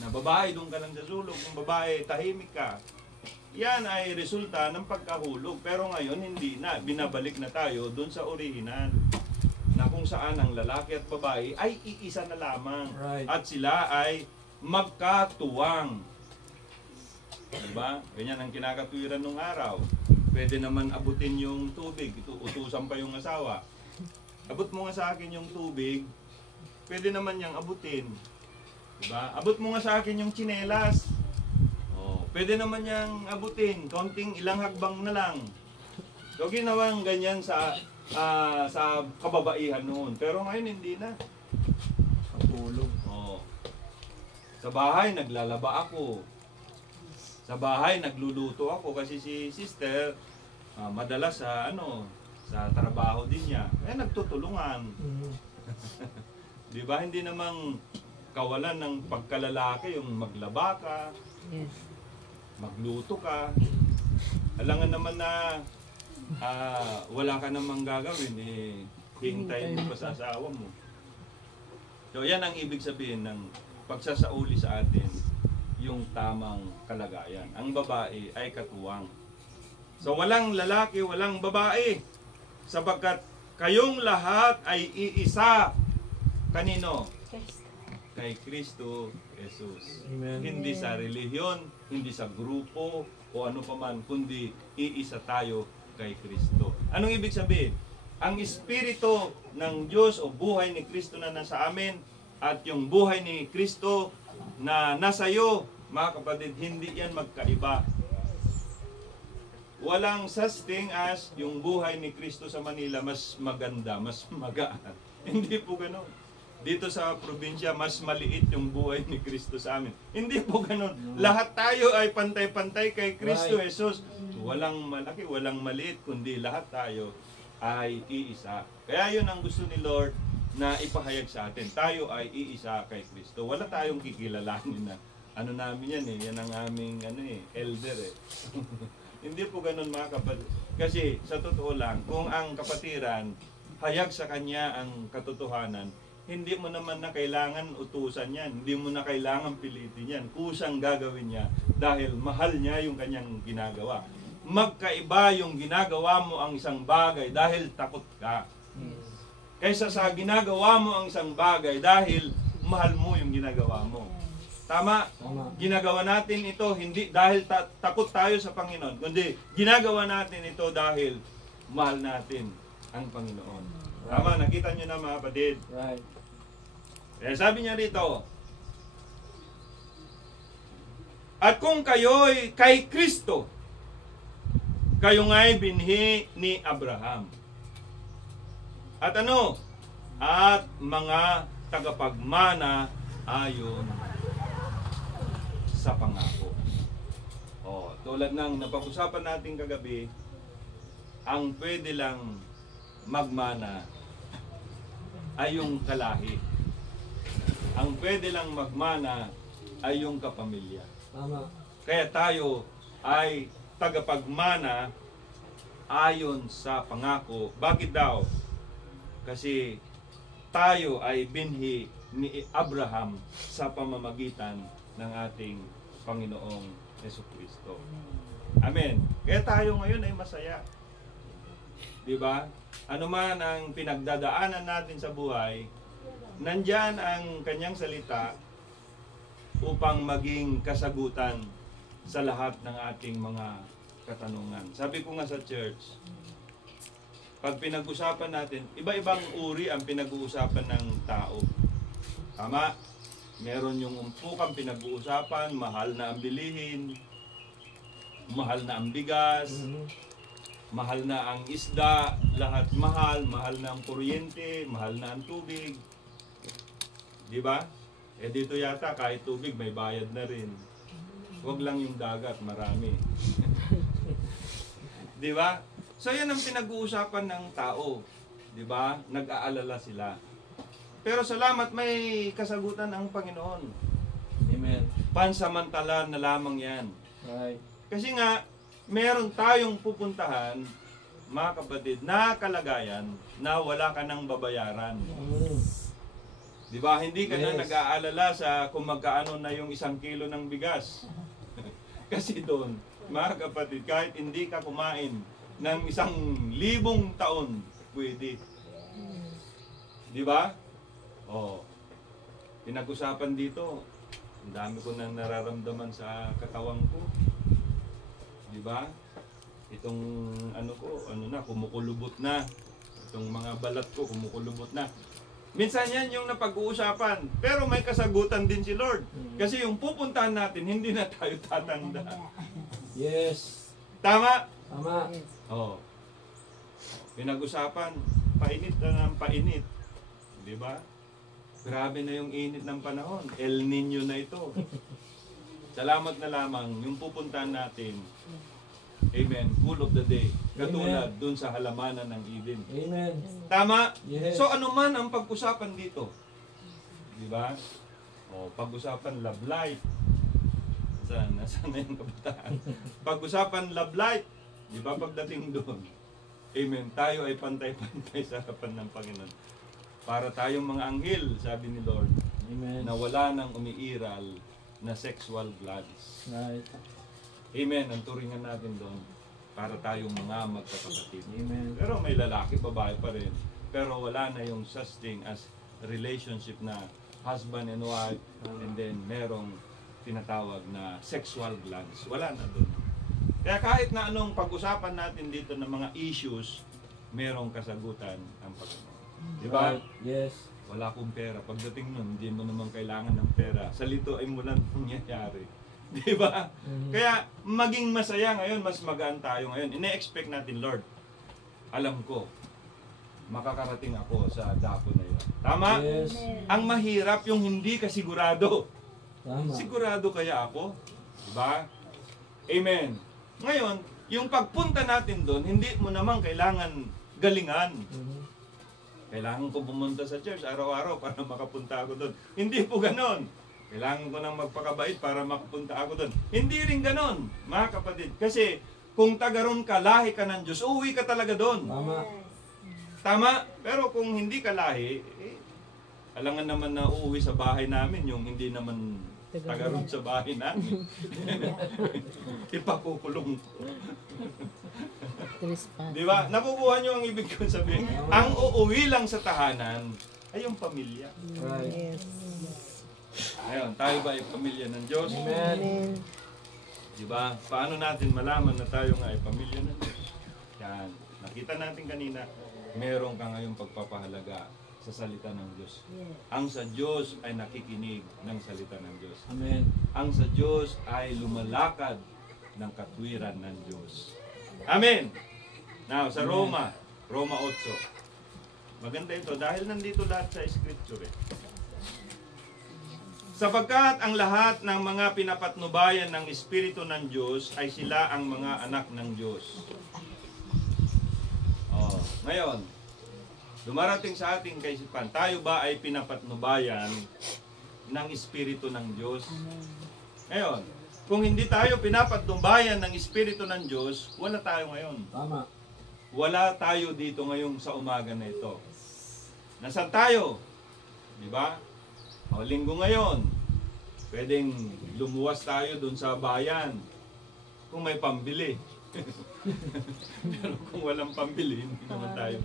na babae doon ka lang sa sulok, kung babae tahimik ka. Yan ay resulta ng pagkahulog. Pero ngayon hindi na, binabalik na tayo doon sa original na kung saan ang lalaki at babae ay iisa na lamang. Right. At sila ay magkatuwang. Diba? Ganyan ang kinakatwiran nung araw. Pwede naman abutin yung tubig. Utusan pa yung asawa. Abot mo nga sa akin yung tubig. Pwede naman niyang abutin. Diba? Abot mo nga sa akin yung tsinelas. Pwede naman niyang abutin. Konting ilang hagbang na lang. So ginawang ganyan sa kababaihan noon. Pero ngayon hindi na. Patulong. Sa bahay naglalaba ako. Sa bahay nagluluto ako kasi si sister madalas sa trabaho din niya. Kaya nagtutulungan. Di ba? Hindi namang kawalan ng pagkalalaki yung maglaba ka. Yes. Magluto ka. Alangan naman na wala ka namang gagawin, hintayin mo pa sa asawa mo. So yan ang ibig sabihin ng pagsasauli sa atin, yung tamang kalagayan. Ang babae ay katuwang. So walang lalaki, walang babae, sapagkat kayong lahat ay iisa. Kanino? Kay Kristo Jesus. Amen. Hindi sa relihiyon, hindi sa grupo o ano paman, kundi iisa tayo kay Kristo. Anong ibig sabihin? Ang Espiritu ng Diyos o buhay ni Kristo na nasa amin at yung buhay ni Kristo na nasa iyo, mga kapatid, hindi yan magkaiba. Walang such thing as yung buhay ni Kristo sa Manila mas maganda, mas magaan. Hindi po gano'n. Dito sa probinsya, mas maliit yung buhay ni Kristo sa amin. Hindi po ganun. Lahat tayo ay pantay-pantay kay Kristo Jesus. Walang malaki, walang maliit, kundi lahat tayo ay iisa. Kaya yun ang gusto ni Lord na ipahayag sa atin. Tayo ay iisa kay Kristo. Wala tayong kikilalanin na ano namin yan yan ang aming elder Hindi po ganun mga kapatid. Kasi sa totoo lang, kung ang kapatiran hayag sa kanya ang katotohanan, hindi mo naman na kailangan utusan yan. Hindi mo na kailangan pilitin yan. Kusang gagawin niya dahil mahal niya yung kanyang ginagawa. Magkaiba yung ginagawa mo ang isang bagay dahil takot ka. Kaysa sa ginagawa mo ang isang bagay dahil mahal mo yung ginagawa mo. Tama? Ginagawa natin ito hindi dahil takot tayo sa Panginoon, kundi ginagawa natin ito dahil mahal natin ang Panginoon. Tama? Nakita nyo na mga kapatid. Right. Kaya sabi niya rito, at kung kayo'y kay Kristo, kayo nga'y binhi ni Abraham. At ano? At mga tagapagmana ayon sa pangako. Tulad ng napag-usapan natin kagabi, ang pwede lang magmana ay yung kalahi. Ang pwede lang magmana ay yung kapamilya. Tama. Kaya tayo ay tagapagmana ayon sa pangako. Bakit daw? Kasi tayo ay binhi ni Abraham sa pamamagitan ng ating Panginoong Jesucristo. Amen. Kaya tayo ngayon ay masaya. Diba? Ano man ang pinagdadaanan natin sa buhay, nandyan ang kanyang salita upang maging kasagutan sa lahat ng ating mga katanungan. Sabi ko nga sa church, pag pinag-usapan natin, iba-ibang uri ang pinag-uusapan ng tao. Tama? Meron yung umpukang pinag-uusapan, mahal na ang bilihin, mahal na ang bigas, mahal na ang isda, lahat mahal, mahal na ang kuryente, mahal na ang tubig. Di ba? Dito yata kahit tubig may bayad na rin. Huwag lang yung dagat, marami. Di ba? So yan ang pinag-uusapan ng tao. Di ba? Nag-aalala sila. Pero salamat may kasagutan ang Panginoon. Amen. Pansamantala na lamang yan. Right. Kasi nga, meron tayong pupuntahan, mga kapatid, na kalagayan na wala ka nang babayaran. Di ba? Hindi ka na nag-aalala sa kung magkaano na yung 1 kilo ng bigas. Kasi doon, mga kapatid, kahit hindi ka kumain ng 1,000 taon, pwede. Di ba? Pinag-usapan dito, ang dami ko nang nararamdaman sa katawan ko. Di ba? Itong kumukulubot na. Itong mga balat ko, kumukulubot na. Minsan yan yung napag-uusapan. Pero may kasagutan din si Lord. Kasi yung pupuntahan natin, hindi na tayo tatanda. Yes. Tama? Tama. Pinag-usapan, painit na ng painit. Di ba? Grabe na yung init ng panahon. El Nino na ito. Salamat na lamang yung pupuntahan natin. Amen. Cool of the day. Katulad dun sa halamanan ng Eden. Amen. Tama? Yes. So ano man ang pag-usapan dito? Di ba? Pag-usapan love life. Nasaan na yung kabataan? Pag-usapan love life. Di ba pagdating doon? Amen. Tayo ay pantay-pantay sa harapan ng Panginoon. para tayong mga anghel, sabi ni Lord, Amen. na wala nang umiiral na sexual glands. Right. Amen. Ang turingan natin doon, para tayong mga magkakapatid. Amen. Pero may lalaki, babae pa rin. Pero wala na yung such thing as relationship na husband and wife, and then merong tinatawag na sexual glands. Wala na doon. Kaya kahit na anong pag-usapan natin dito ng mga issues, merong kasagutan ang Panginoon. Di ba? Right. Yes. Wala akong pera. Pagdating nun, hindi mo naman kailangan ng pera. Sa lito ay mo lang nangyayari. Di ba? Kaya maging masaya ngayon, mas magaan tayo ngayon. Ine-expect natin, Lord, alam ko, makakarating ako sa dako na yun. Tama? Yes. Ang mahirap yung hindi ka sigurado. Tama. Sigurado kaya ako? Diba? Amen. Ngayon, yung pagpunta natin doon, hindi mo naman kailangan galingan. Kailangan ko pumunta sa church araw-araw para makapunta ako doon. Hindi po ganon. Kailangan ko nang magpakabait para makapunta ako doon. Hindi rin ganon, mga kapatid. Kasi kung tagaroon ka, lahi ka ng Diyos, uwi ka talaga doon. Tama. Tama? Pero kung hindi ka lahi, alangan naman na uuwi sa bahay namin yung hindi naman tagaroon sa bahay namin. Ipakukulong. Di ba? Nakukuha nyo ang ibig kong sabihin. Ang uuwi lang sa tahanan ay yung pamilya. Right. Ayun, tayo ba ay pamilya ng Diyos? Amen. Di ba? Paano natin malaman na tayo nga ay pamilya ng Diyos? Yan. Nakita natin kanina, meron ka ngayong pagpapahalaga sa salita ng Diyos. Ang sa Diyos ay nakikinig ng salita ng Diyos. Amen. Ang sa Diyos ay lumalakad ng katwiran ng Diyos. Amen! Now, sa Roma 8. Maganda ito dahil nandito lahat sa Scripture. Sapagkat ang lahat ng mga pinapatnubayan ng Espiritu ng Diyos ay sila ang mga anak ng Diyos. Ngayon, dumarating sa ating kaisipan, tayo ba ay pinapatnubayan ng Espiritu ng Diyos? Ngayon, kung hindi tayo pinapatnubayan ng Espiritu ng Diyos, wala tayo ngayon. Tama. Wala tayo dito ngayong sa umaga na ito. Nasaan tayo? Di ba? Linggo ngayon. Pwedeng lumuwas tayo dun sa bayan kung may pambili. Pero kung walang pambili, hindi naman tayo.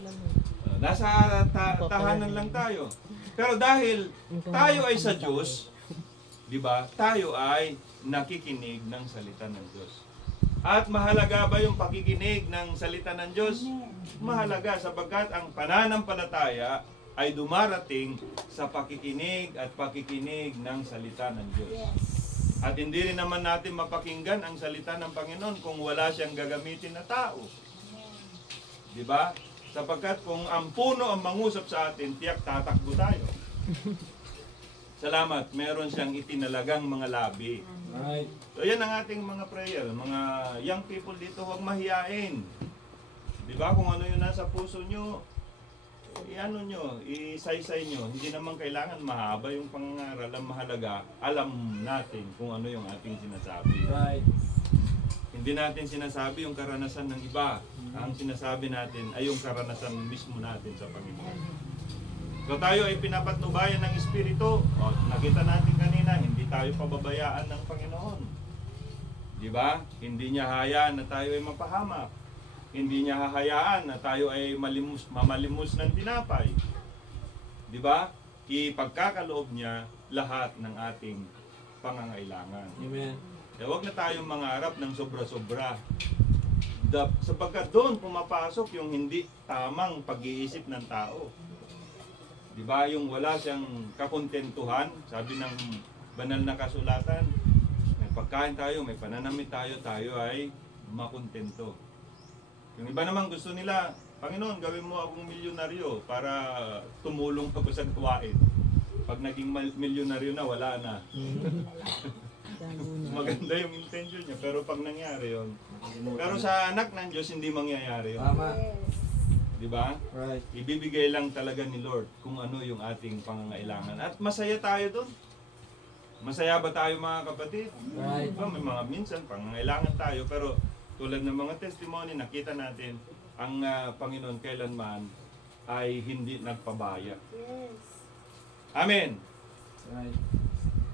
Nasa tahanan lang tayo. Pero dahil tayo ay sa Diyos, di ba? Tayo ay nakikinig ng salita ng Diyos. At mahalaga ba yung pakikinig ng salita ng Diyos? Mahalaga sapagkat ang pananampalataya ay dumarating sa pakikinig at pakikinig ng salita ng Diyos. At hindi rin naman natin mapakinggan ang salita ng Panginoon kung wala siyang gagamitin na tao. Di ba? Sapagkat kung ang puno ang mangusap sa atin, tiyak tatakbo tayo. Salamat, meron siyang itinalagang mga labi. Right. So yan ang ating mga prayer. Mga young people dito, huwag mahiyain. Di ba? Kung ano yung nasa puso nyo, i-ano nyo, isaysay nyo. Hindi naman kailangan mahaba yung pangangaral. Ang mahalaga, alam natin kung ano yung ating sinasabi. Right. Hindi natin sinasabi yung karanasan ng iba. Ang sinasabi natin ay yung karanasan mismo natin sa Panginoon. So tayo ay pinapatnubayan ng Espiritu. Nakita natin kanina, hindi tayo pababayaan ng Panginoon. Di ba? Hindi niya hayaan na tayo ay mapahamak. Hindi niya hahayaan na tayo ay mamalimos ng tinapay. Di ba? Ipagkakaloob niya lahat ng ating pangangailangan. Amen. Huwag na tayong mangarap ng sobra-sobra. Sapagkat doon pumapasok yung hindi tamang pag-iisip ng tao. Di ba? Yung wala siyang kakontentuhan, sabi ng banal na kasulatan, may pagkain tayo, may pananamit tayo, tayo ay makontento. Yung iba naman gusto nila, Panginoon, gawin mo akong milyonaryo para tumulong ako sa gawain. Pag naging milyonaryo na, wala na. Maganda yung intention niya, pero pag nangyari yun. Pero sa anak ng Diyos, hindi mangyayari yun. Tama. Di ba? Right. Ibibigay lang talaga ni Lord kung ano yung ating pangangailangan. At masaya tayo doon. Masaya ba tayo mga kapatid? Right. Diba? May mga minsan pangangailangan tayo, pero tulad ng mga testimony, nakita natin, ang Panginoon kailanman ay hindi nagpabaya. Yes. Amen. Right.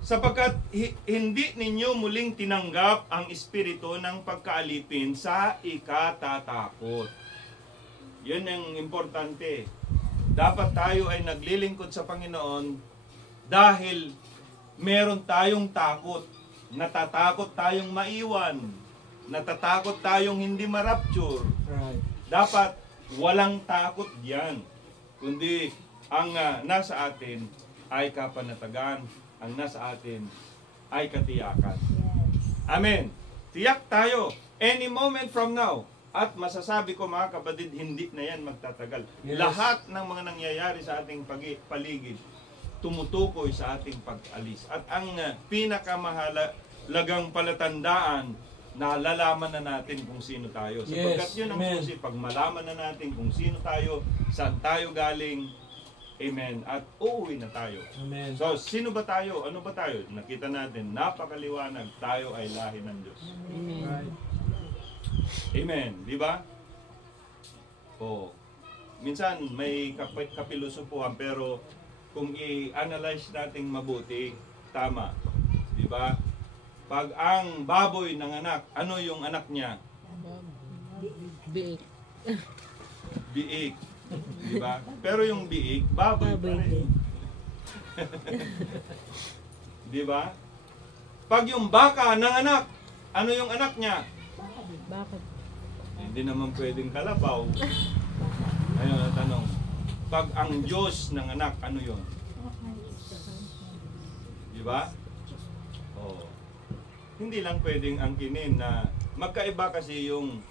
Sapagkat hindi ninyo muling tinanggap ang espiritu ng pagkaalipin sa ikatatakot. Yun ang importante. Dapat tayo ay naglilingkod sa Panginoon dahil meron tayong takot. Natatakot tayong maiwan. Natatakot tayong hindi ma-rapture. Right. Dapat walang takot diyan. Kundi ang nasa atin ay kapanatagan. Ang nasa atin ay katiyakan. Yes. Amen. Tiyak tayo. Any moment from now. At masasabi ko mga kapatid, hindi na yan magtatagal. Yes. Lahat ng mga nangyayari sa ating paligid, tumutukoy sa ating pag-alis. At ang pinakamahalagang palatandaan, nalalaman na natin kung sino tayo. Sapagkat Yes. yun ang Amen. susi. Pag malaman na natin kung sino tayo, saan tayo galing, amen, at uuwi na tayo. Amen. So, sino ba tayo? Ano ba tayo? Nakita natin, napakaliwanag, tayo ay lahi ng Diyos. Right. Amen, di ba? Minsan may kapilosopuhan pero kung i-analyze natin mabuti, tama. Di ba? Pag ang baboy ng anak, ano yung anak niya? Biik. Biik. Di ba? Pero yung biik, baboy pa rin. Di ba? Pag yung baka ng anak, ano yung anak niya? Bakit? Hindi naman pwedeng kalabaw. Ayun ang tanong. Pag ang Diyos ng anak, ano yon? Di ba? Oh. Hindi lang pwedeng angkinin na magkaiba kasi yung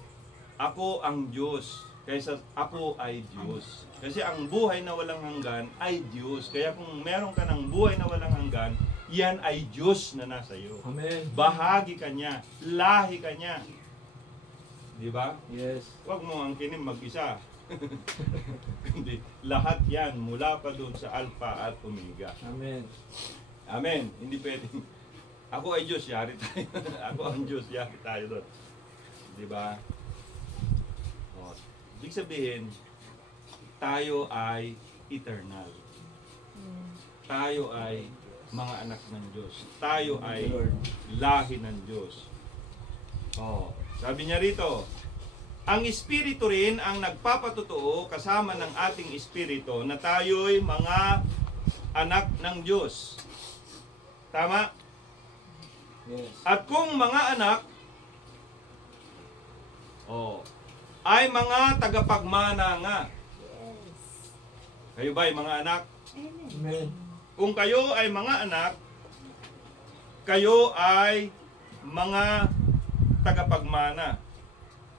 ako ang Diyos kaysa ako ay Diyos. Kasi ang buhay na walang hanggan ay Diyos. Kaya kung meron ka ng buhay na walang hanggan, yan ay Diyos na nasa iyo. Amen. Bahagi ka niya, lahi ka niya. Di ba? Yes. Huwag mo angkinin mag-isa. Hindi. Lahat yan mula pa doon sa Alpha at Omega. Amen. Amen. Hindi pwedeng. Ako ay Diyos, yari tayo. Ako ang Diyos, yari tayo doon. Di ba? O, ibig sabihin, tayo ay eternal. Tayo ay mga anak ng Diyos. Tayo ay lahi ng Diyos. Oh, sabi niya rito, ang Espiritu rin ang nagpapatotoo kasama ng ating Espiritu na tayo'y mga anak ng Diyos. Tama? Yes. At kung mga anak, ay mga tagapagmana nga. Yes. Kayo ba ay mga anak? Amen. Amen. Kung kayo ay mga anak, kayo ay mga tagapagmana.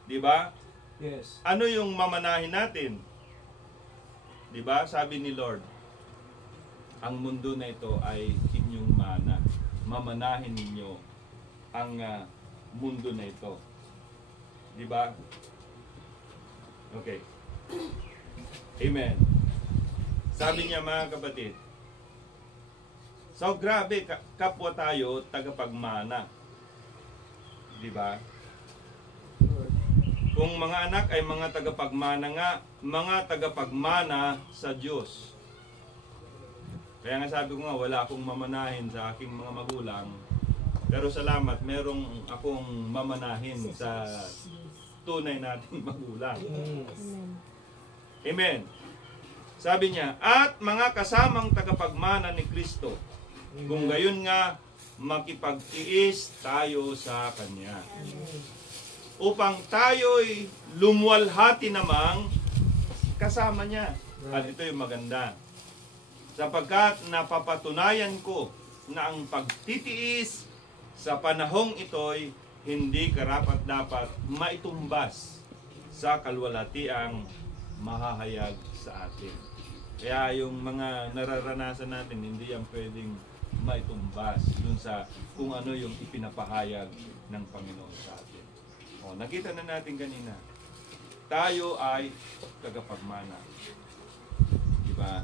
Di ba? Yes. Ano yung mamanahin natin? Di ba? Sabi ni Lord, ang mundo na ito ay inyong mana. Mamanahin ninyo ang mundo na ito. Di ba? Okay. Amen. Sabi niya mga kapatid, so grabe, kapwa tayo tagapagmana. Di ba? Kung mga anak ay mga tagapagmana nga, mga tagapagmana sa Diyos. Kaya nga sabi ko nga, wala akong mamanahin sa aking mga magulang. Pero salamat, merong akong mamanahin sa tunay nating magulang. Amen. Sabi niya, at mga kasamang tagapagmana ni Kristo, kung gayon nga, makipagtiis tayo sa Kanya. Upang tayo'y lumuwalhati namang kasama niya. At ito yung maganda. Sapagkat napapatunayan ko na ang pagtitiis sa panahong ito'y hindi karapat-dapat maitumbas sa kalwalatiang mahahayag sa atin. Kaya yung mga nararanasan natin, hindi yan pwedeng maitumbas dun sa kung ano yung ipinapahayag ng Panginoon sa atin. O, nakita na natin kanina, tayo ay tagapagmana. Diba?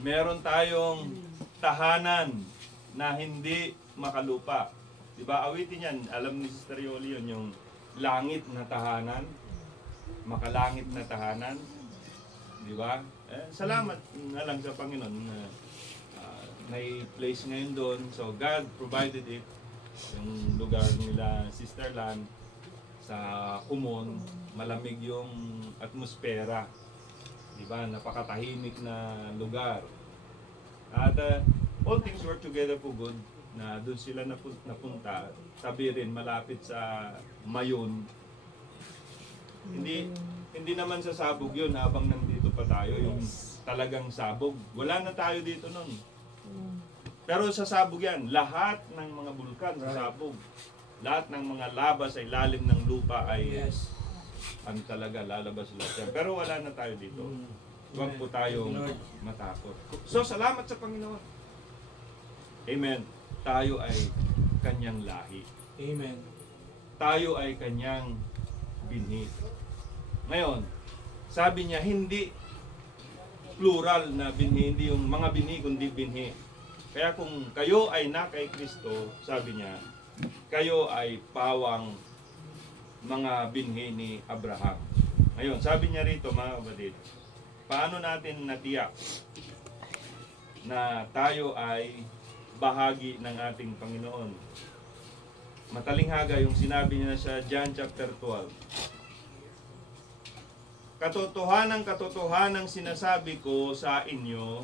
Meron tayong tahanan na hindi makalupa. Diba? Awitin yan. Alam ni Sister Yoli yun, yung langit na tahanan. Makalangit na tahanan. Diba? salamat na lang sa Panginoon na may place ngayon doon. So God provided it. Yung lugar nila Sister Lan sa Kumon, malamig yung atmosfera. Diba? Napakatahimik na lugar. At all things work together for good, na doon sila napunta. Sabi rin, malapit sa Mayon. Hindi naman sa sabog yun habang nandito pa tayo, yung talagang sabog. Wala na tayo dito nun. Pero sa sabog yan, lahat ng mga bulkan sa sabog. Lahat ng mga laba sa ilalim ng lupa ay talaga lalabas lahat yan. Pero wala na tayo dito. Huwag po tayong matakot. So, salamat sa Panginoon. Amen. Tayo ay kanyang lahi. Amen. Tayo ay kanyang binhi. Ngayon, sabi niya, hindi plural na binhi, hindi yung mga binhi, kundi binhi. Kaya kung kayo ay na kay Kristo, sabi niya, kayo ay pawang mga binhi ni Abraham. Ngayon, sabi niya rito, mga kapatid, paano natin natiyak na tayo ay bahagi ng ating Panginoon? Matalinghaga yung sinabi niya sa John chapter 12. Katotohanan sinasabi ko sa inyo,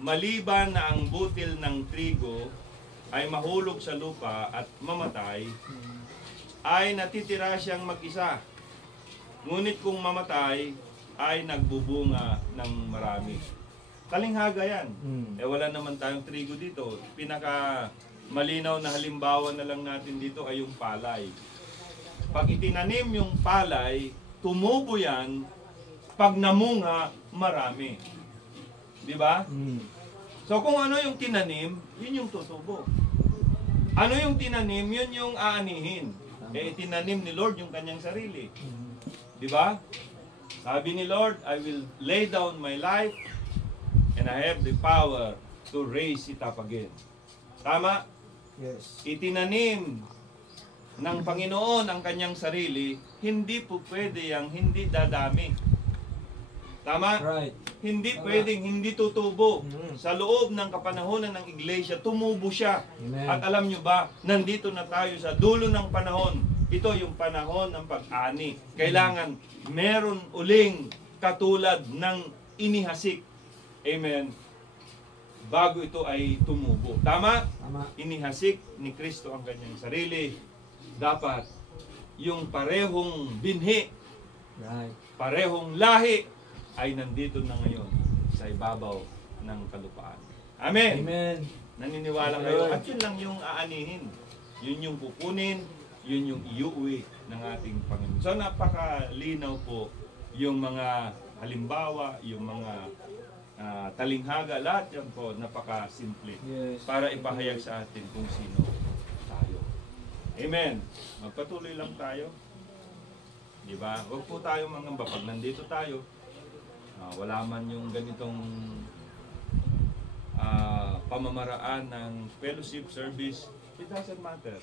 maliban na ang butil ng trigo ay mahulog sa lupa at mamatay, ay natitira siyang mag-isa. Ngunit kung mamatay, ay nagbubunga ng marami. Talinghaga yan. Wala naman tayong trigo dito. Pinaka malinaw na halimbawa na lang natin dito ay yung palay. Pag itinanim yung palay, tumubo yan. Pag namunga, marami. Di ba? So kung ano yung tinanim, yun yung tutubo. Ano yung tinanim, yun yung aanihin. Tinanim ni Lord yung kanyang sarili. Di ba? Sabi ni Lord, I will lay down my life and I have the power to raise it up again. Tama? Yes. Itinanim ng Panginoon ang kanyang sarili, hindi po pwede yung hindi dadami. Tama? Right. Hindi pwedeng hindi tutubo. Sa loob ng kapanahonan ng iglesia, tumubo siya. Amen. At alam nyo ba, nandito na tayo sa dulo ng panahon. Ito yung panahon ng pag-ani. Kailangan meron uling katulad ng inihasik. Amen. Bago ito ay tumubo. Tama? Tama. Inihasik ni Kristo ang kanyang sarili. Dapat yung parehong binhi, Right. parehong lahi, ay nandito na ngayon sa ibabaw ng kalupaan. Amen. Amen. Naniniwala kayo. At yun lang yung aanihin. Yun yung kukunin, yun yung iuwi ng ating Panginoon. So napakalinaw po yung mga halimbawa, yung mga talinghaga, lahat yan po napakasimple. Yes. Para ipahayag sa atin kung sino tayo. Amen. Magpatuloy lang tayo. Diba? Huwag po tayo mangamba. Pag nandito tayo, wala man yung ganitong pamamaraan ng fellowship service, it doesn't matter.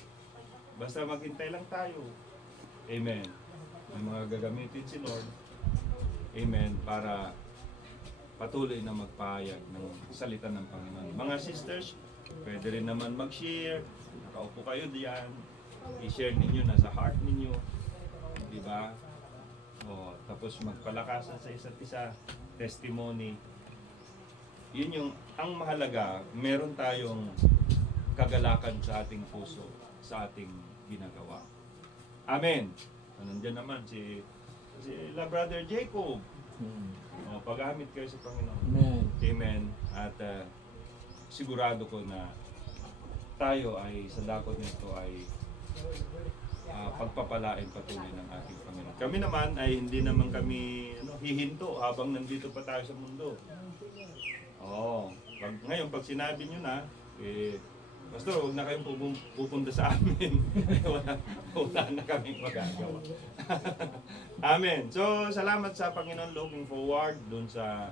Basta maghintay lang tayo. Amen. May mga gagamitin si Lord. Amen. Para patuloy na magpahayag ng salita ng Panginoon. Mga sisters, pwede rin naman mag-share. Nakaupo kayo diyan. I-share ninyo, nasa heart ninyo. Diba? Tapos magpalakasan sa isa't isa, testimony. Yun yung, ang mahalaga, meron tayong kagalakan sa ating puso, sa ating ginagawa. Amen. Nandiyan naman si Brother Jacob. Paggamit kayo sa Panginoon. Amen. Amen. At sigurado ko na tayo ay sa dakot nito ay pagpapalain patuloy ng ating Panginoon. Kami naman ay hindi naman kami hihinto habang nandito pa tayo sa mundo. Ngayon, pag sinabi nyo na, Pastor, huwag na kayong pupunta sa amin. wala na kaming magagawa. Amen. So, salamat sa Panginoon. Looking forward dun sa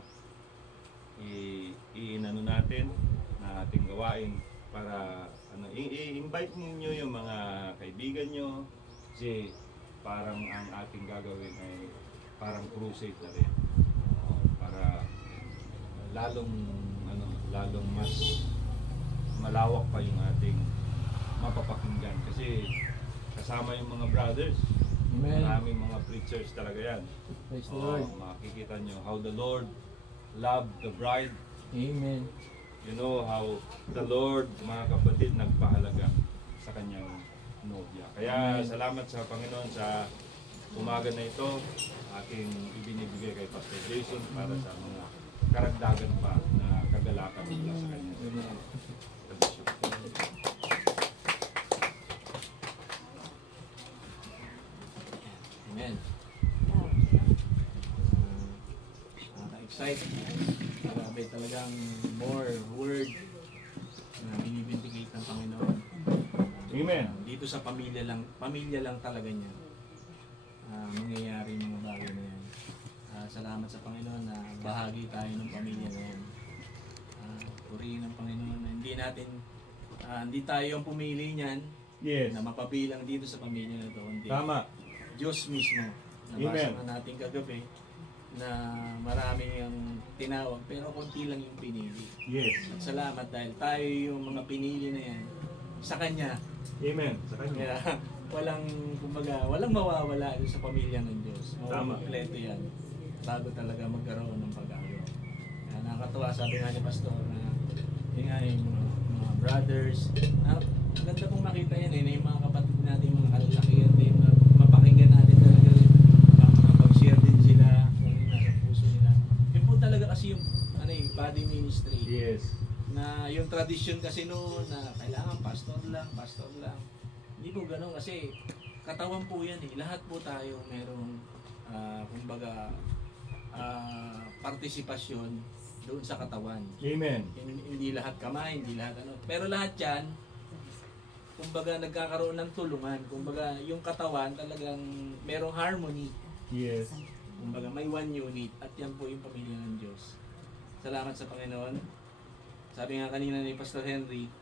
i-inano natin na ating gawain para i-invite ninyo yung mga kaibigan nyo kasi parang ang ating gagawin ay parang crusade na rin para lalong mas malawak pa yung ating mapapakinggan kasi kasama yung mga brothers. Amen. Maraming mga preachers talaga yan. Praise the Lord. Makikita nyo how the Lord loved the bride. Amen. You know how the Lord, mga kapatid, nagpahalaga sa kanyang nobya. Kaya Amen. salamat sa Panginoon sa umaga na ito, aking ibinibigay kay Pastor Jason para sa mga karagdagan pa na kagalakan mula sa kanya. Amen. Amen. Excited. Grabe talagang more word na binibindigate ng Panginoon. Amen. Dito sa pamilya lang talaga niya. Mangyayari yung mga bagay na yan. Salamat sa Panginoon na bahagi tayo ng pamilya na yan. Purihin ng Panginoon na hindi tayo ang pumili niyan Yes. na mapabilang dito sa pamilya na ito. Hindi. Tama. Diyos mismo. Nabasa nga natin kagabi na marami yung tinawag pero konti lang yung pinili. Yes. At salamat dahil tayo yung mga pinili na yan sa Kanya. Amen. Sa kanya. Kaya walang mawawala sa pamilya ng Diyos. Tama. Kompleto yan bago talaga magkaroon ng pag-aayo. Kaya nakakatuwa, sabi nga ni Pastor na yung mga brothers, maganda pong makita yan na yung mga kapatid natin, yung mga kalalakihan din, mapakinggan natin talaga makapag-share din sila kung yung nasa puso nila. Yun po talaga kasi yung body ministry. Yes. Na yung tradisyon kasi noon na kailangan pastor lang. Hindi po ganoon kasi katawan po yan eh. Lahat po tayo merong kumbaga partisipasyon doon sa katawan. Amen. Hindi lahat kamay, hindi lahat ano. Pero lahat yan, kumbaga nagkakaroon ng tulungan. Kumbaga yung katawan talagang merong harmony. Yes. Kumbaga may one unit at yan po yung pamilya ng Diyos. Salamat sa Panginoon. Sabi nga kanina ni Pastor Henry,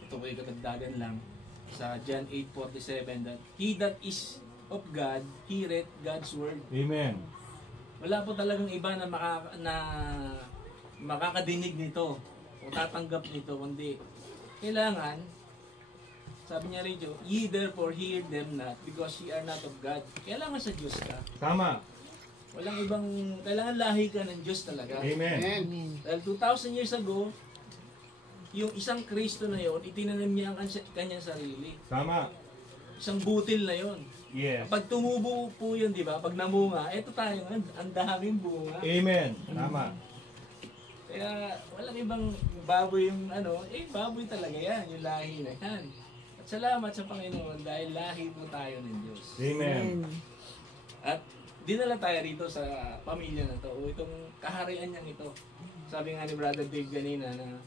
ito po yung kadagdagan lang sa John 8:47 that he that is of God heareth God's word. Amen. Wala po talagang iba na makakadinig nito o tatanggap nito, kundi kailangan, sabi niya rin, ye therefore hear them not because ye are not of God. Kailangan sa Diyos ka. Tama. Walang ibang, kailangan lahi ka ng Diyos talaga. Amen. Amen. Dahil 2,000 years ago, yung isang Kristo na yon, itinanim niya ang kanyang sarili. Tama. Isang butil na yon. Yes. Pag tumubo po yun, di ba? Pag namunga, eto tayo ngayon, ang daming bunga. Amen. Tama. Kaya walang ibang baboy yung baboy talaga yan, yung lahi na yan. At salamat sa Panginoon dahil lahi po tayo ng Diyos. Amen. At dinala tayo rito sa pamilya na to, o itong kaharian niyang ito. Sabi nga ni Brother Dave kanina na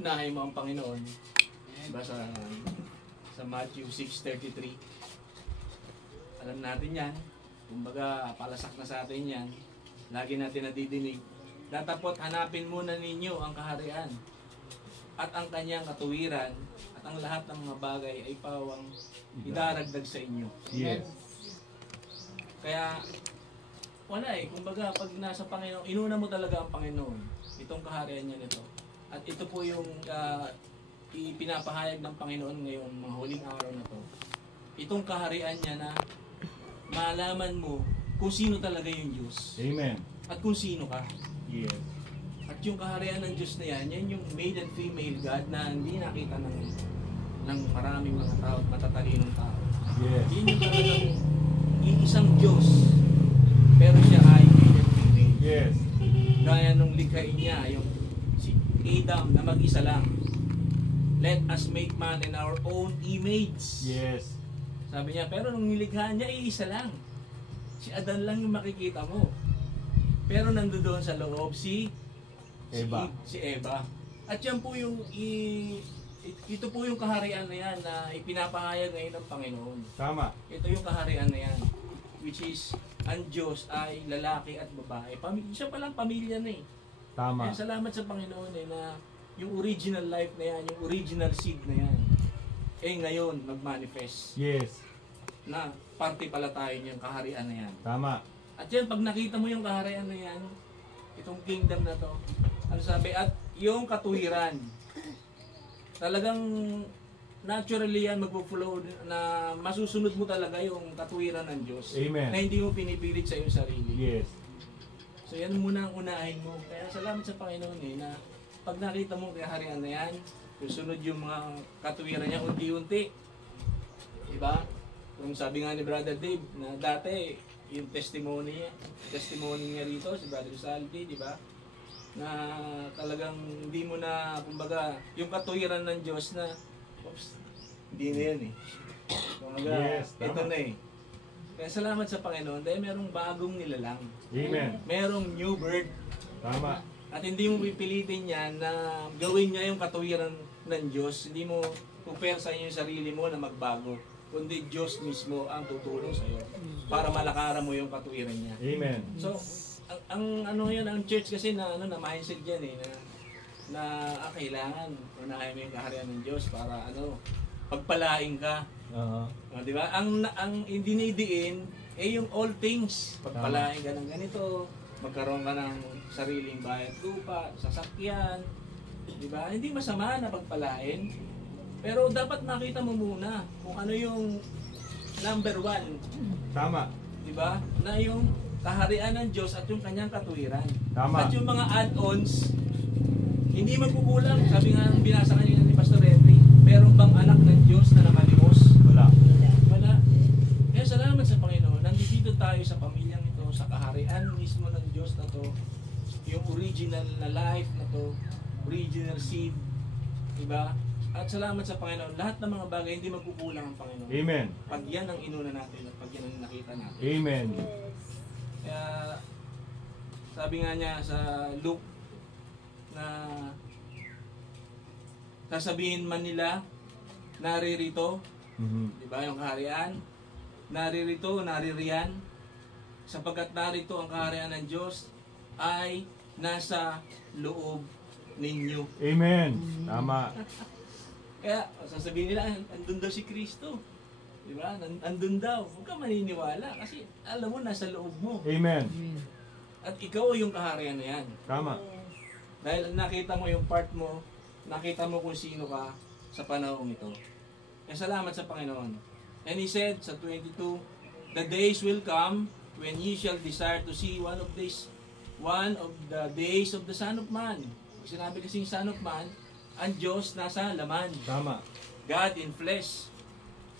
unahin mo ang Panginoon. Diba sa Matthew 6:33. Alam natin yan. Kumbaga, palasak na sa atin yan. Lagi natin nadidinig. Datapot hanapin muna ninyo ang kaharian at ang kanyang katuwiran at ang lahat ng mga bagay ay pawang idaragdag sa inyo. Yes. Kaya, wala eh. Kumbaga, pag nasa Panginoon, inuna mo talaga ang Panginoon. Itong kaharian niya nito. At ito po yung ipinapahayag ng Panginoon ngayon, mga huling araw na to. Itong kaharian niya na malaman mo kung sino talaga yung Diyos. Amen. At kung sino ka. Yes. At yung kaharian ng Diyos na yan, yan yung male and female God na hindi nakita ng maraming mga tao at matatalinong tao. Yes. Yun yung talagang iisang Diyos. Pero siya ay male and female. Yes. Gaya nung likhain niya, yung si Adam na mag-isa lang. Let us make man in our own image. Yes. Sabi niya, pero nung nilikha niya, iisa lang. Si Adan lang yung makikita mo. Pero nandoon sa loob si Eva. Si Eva. At yan po yung ito po yung kaharian na yan na ipinapahayag ngayon ng Panginoon. Tama. Ito yung kaharian na yan. Which is, ang Diyos ay lalaki at babae. Siya palang pamilya na eh. Tama. Kaya salamat sa Panginoon eh na yung original life na yan, yung original seed na yan, eh ngayon mag-manifest. Yes. Na parte pala tayo niyang kaharian na yan. Tama. At yan, pag nakita mo yung kaharian na yan, itong kingdom na to. Ano sabi? At yung katuwiran. Talagang naturally yan magpo-flow na masusunod mo talaga yung katuwiran ng Diyos. Amen. Na hindi mo pinipilit sa iyong sarili. Yes. So yan muna ang unahin mo. Kaya salamat sa Panginoon na pag nakita mo ang kaharian na yan, susunod yung mga katuwiran niya unti-unti. Diba? Kung sabi nga ni Brother Dave, na dati yung testimony niya rito, si Brother Salvi, diba? Na talagang hindi mo na, kumbaga, yung katuwiran ng Diyos na, oops, hindi na yan eh. Kumbaga, Yes, tama. ito na eh. Kaya salamat sa Panginoon dahil merong bagong nilalang. Amen. Merong new birth. Tama. At hindi mo pipilitin yan na gawin niya yung katuwiran ng Diyos. Hindi mo pupersa yung sarili mo na magbago. Kundi Diyos mismo ang tutulong sa iyo para malakaran mo yung katuwiran niya. Amen. So, ang ano yan, ang church kasi na mindset yan eh, na kailangan unahin mo yung kaharian ng Diyos para pagpalain ka. Di ba? Ang dinidiin yung all things. Pagpalain ka ng ganito, magkaroon ka ng sariling bahay at lupa, sasakyan. Di ba? Hindi masama na pagpalain. Pero dapat makita mo muna kung ano yung number 1. Tama. Di ba? Na yung kaharian ng Diyos at yung kanyang katuwiran. Tama. At yung mga add-ons, hindi magkukulang. Sabi nga ng binasa kanina ni Pastor Henry, meron bang anak ng Diyos na namalimos? Wala. Wala. Kaya salamat sa Panginoon. Nandito tayo sa pamilyang ito, sa kaharian mismo ng Diyos na to. Yung original na life na to, original seed. Diba? At salamat sa Panginoon. Lahat ng mga bagay hindi magkukulang ang Panginoon. Amen. Pag yan ang inuna natin at pag yan ang nakita natin. Amen. Kaya sabi nga niya sa Luke na sasabihin man nila naririto, di ba yung kaharian, naririto, naririyan, sapagkat narito ang kaharian ng Diyos ay nasa loob ninyo. Amen. Tama. Kaya sasabihin nila, andun daw si Kristo. Di ba? Andun daw. Huwag ka maniniwala kasi alam mo, nasa loob mo. Amen. At ikaw yung kaharian na yan. Tama. Dahil nakita mo yung part mo, nakita mo kung sino ka sa panahon ito. Kaya salamat sa Panginoon. And He said sa 22, the days will come when ye shall desire to see one of the days of the Son of Man. Sinabi kasing Son of Man, ang Diyos nasa laman. Tama. God in flesh.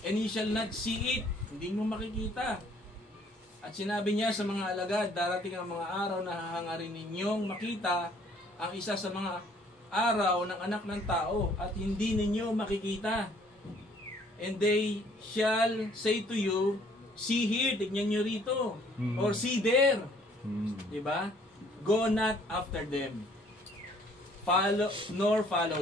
And ye shall not see it. Hindi mo makikita. At sinabi niya sa mga alagad, darating ang mga araw na hahangarin ninyong makita ang isa sa mga araw ng anak ng tao at hindi ninyo makikita. And they shall say to you, see here, tignan nyo rito. Or see there. Diba? Go not after them. Follow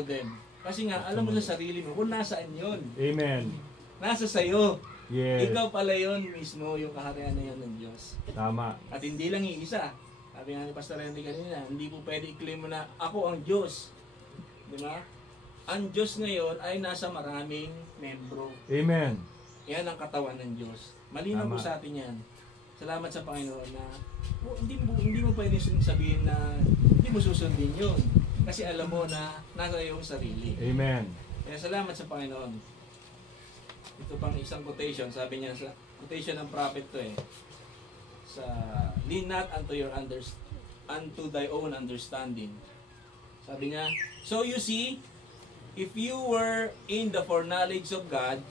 them. Kasi nga, alam mo sa sarili mo kung nasaan yun. Amen. Nasa sayo. Yes. Ikaw pala yun mismo, yung kaharian na yun ng Diyos. Tama. At hindi lang iisa. Sabi nga ni Pastor Henry kanina, hindi po pwede i-claim mo na ako ang Diyos. Di ba? Ang Diyos ngayon ay nasa maraming membro. Amen. Yan ang katawan ng Diyos. Malinaw po sa atin yan. Salamat sa Panginoon na hindi mo pwede sabihin na hindi mo susundin yun. Kasi alam mo na nasa iyong sarili. Amen. Kaya salamat sa Panginoon. Ito pang isang quotation, sabi niya sa quotation ng prophet to sa lean not unto thy own understanding. Sabi niya, so you see, if you were in the foreknowledge of God,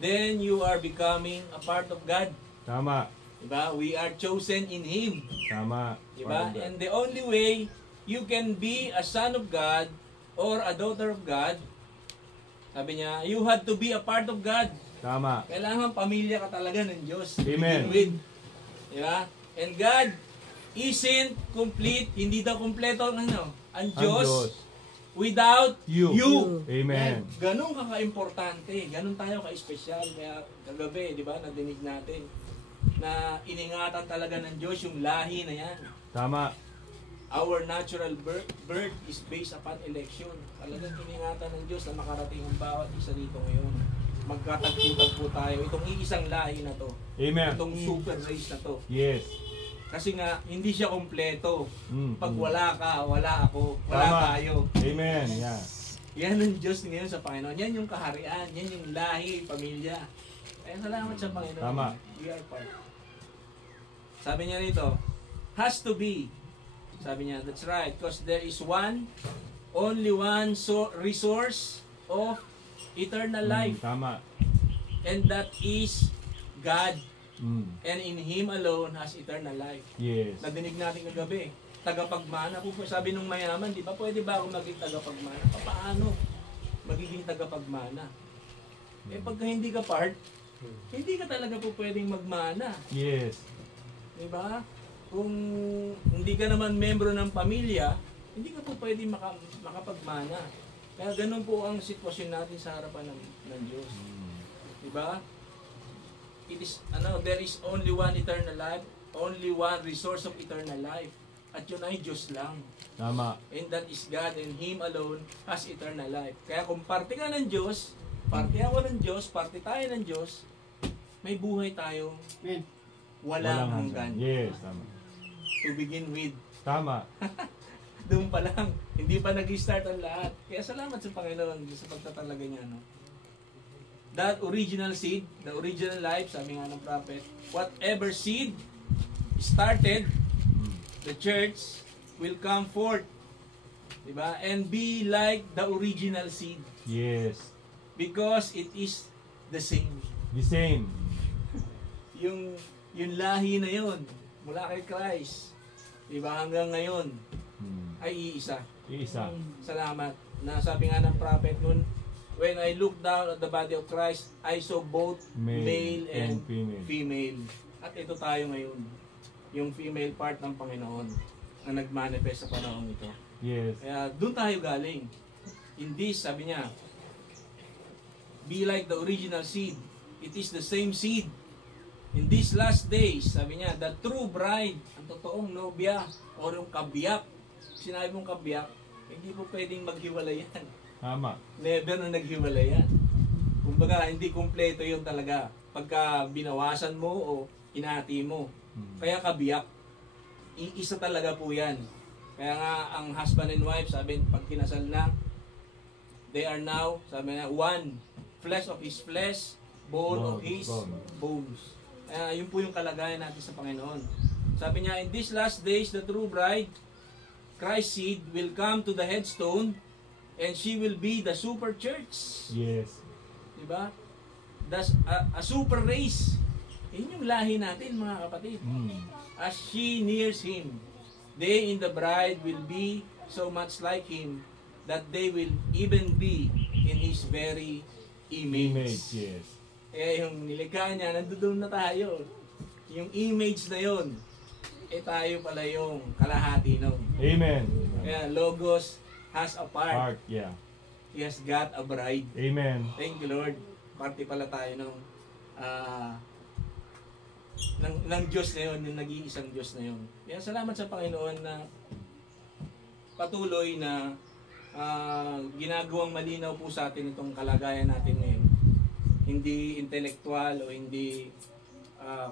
then you are becoming a part of God. Tama. Diba? We are chosen in Him. Tama. Diba? And the only way you can be a son of God or a daughter of God, sabi niya, you had to be a part of God. Tama. Kailangan pamilya ka talaga ng Diyos. Amen. With. Diba? And God isn't complete, hindi daw kompleto ang Diyos without you. Amen. Ganun ka-importante, ganun tayo ka-espesyal. Kaya kagabi, di ba, nadinig natin na iningatan talaga ng Diyos yung lahi na yan. Tama. Our natural birth is based upon election. Talagang iningatan ng Diyos na makarating ang bawat isa dito ngayon. Magkatagpo-tagpo tayo. Itong iisang lahi na to. Amen. Itong super race na to. Yes. Kasi nga, hindi siya kompleto. Pag Mm. wala ka, wala ako, wala Tama. tayo. Amen. Yeah. Yan ang Diyos ngayon sa Panginoon. Yan yung kaharian, yan yung lahi, pamilya. Kaya salamat sa Panginoon. Tama. We are part. Sabi niya rito, has to be. Sabi niya, that's right. Because there is only one resource of eternal life. Tama. And that is God. Mm. And in Him alone has eternal life. Yes. Nadinig natin kagabi, tagapagmana. Kung sabi nung mayaman, di ba, pwede ba ako maging tagapagmana? Paano magiging tagapagmana? Eh pagka hindi ka part, hindi ka talaga po pwedeng magmana. Yes. Di ba? Kung hindi ka naman membro ng pamilya, hindi ka po pwedeng makapagmana. Kaya ganun po ang sitwasyon natin sa harapan ng Diyos. Di ba? There is only one eternal life, only one resource of eternal life. At yun ay Diyos lang. Tama. And that is God, and Him alone has eternal life. Kaya kung parte ka ng Diyos, parte ako ng Diyos, parte tayo ng Diyos, may buhay tayo walang hanggan. Yes, tama. To begin with. Tama. Doon pa lang, hindi pa nag-start ang lahat. Kaya salamat sa Panginoon sa pagtatalaga niya. No? That original seed, the original life, sabi nga ng prophet, whatever seed started, the church will come forth. Diba? And be like the original seed. Yes. Because it is the same. The same. Yung lahi na yun, mula kay Christ, diba, hanggang ngayon, ay iisa. Isa. Salamat. Na sabi nga ng prophet nun, when I looked down at the body of Christ, I saw both male and female. At ito tayo ngayon, yung female part ng Panginoon na nagmanifest sa panahon ito. Yes. Kaya doon tayo galing. In this, sabi niya, be like the original seed. It is the same seed. In these last days, sabi niya, the true bride, ang totoong nobya, o yung kabiyak. Sinabi mong kabiyak, hindi po pwedeng maghiwalay yan. Tama. Never na naghiwalay yan. Kumbaga, hindi kumpleto yun talaga. Pagka binawasan mo o hinati mo. Kaya kabiyak. Iisa talaga po yan. Kaya nga, ang husband and wife, sabi, pag kinasal na, they are now, sabi na, one. Flesh of his flesh, bone of his bones. Kaya yun po yung kalagayan natin sa Panginoon. Sabi niya, in these last days, the true bride, Christ's seed, will come to the headstone, and she will be the super church. Yes. Diba? A super race. Yun yung lahi natin, mga kapatid. As she nears Him, they in the bride will be so much like Him that they will even be in His very image. Yes. Eh, yung nilikha niya, nandoon na tayo. Yung image na yun, tayo pala yung kalahati nun. Amen. Kaya Logos has a part. Yeah. He has got a bride. Amen. Thank you, Lord. Parte pala tayo ng Diyos na yun, yung nag-iisang Diyos na yun. Kaya salamat sa Panginoon na patuloy na ginagawang malinaw po sa atin itong kalagayan natin ngayon. Hindi intelektual o hindi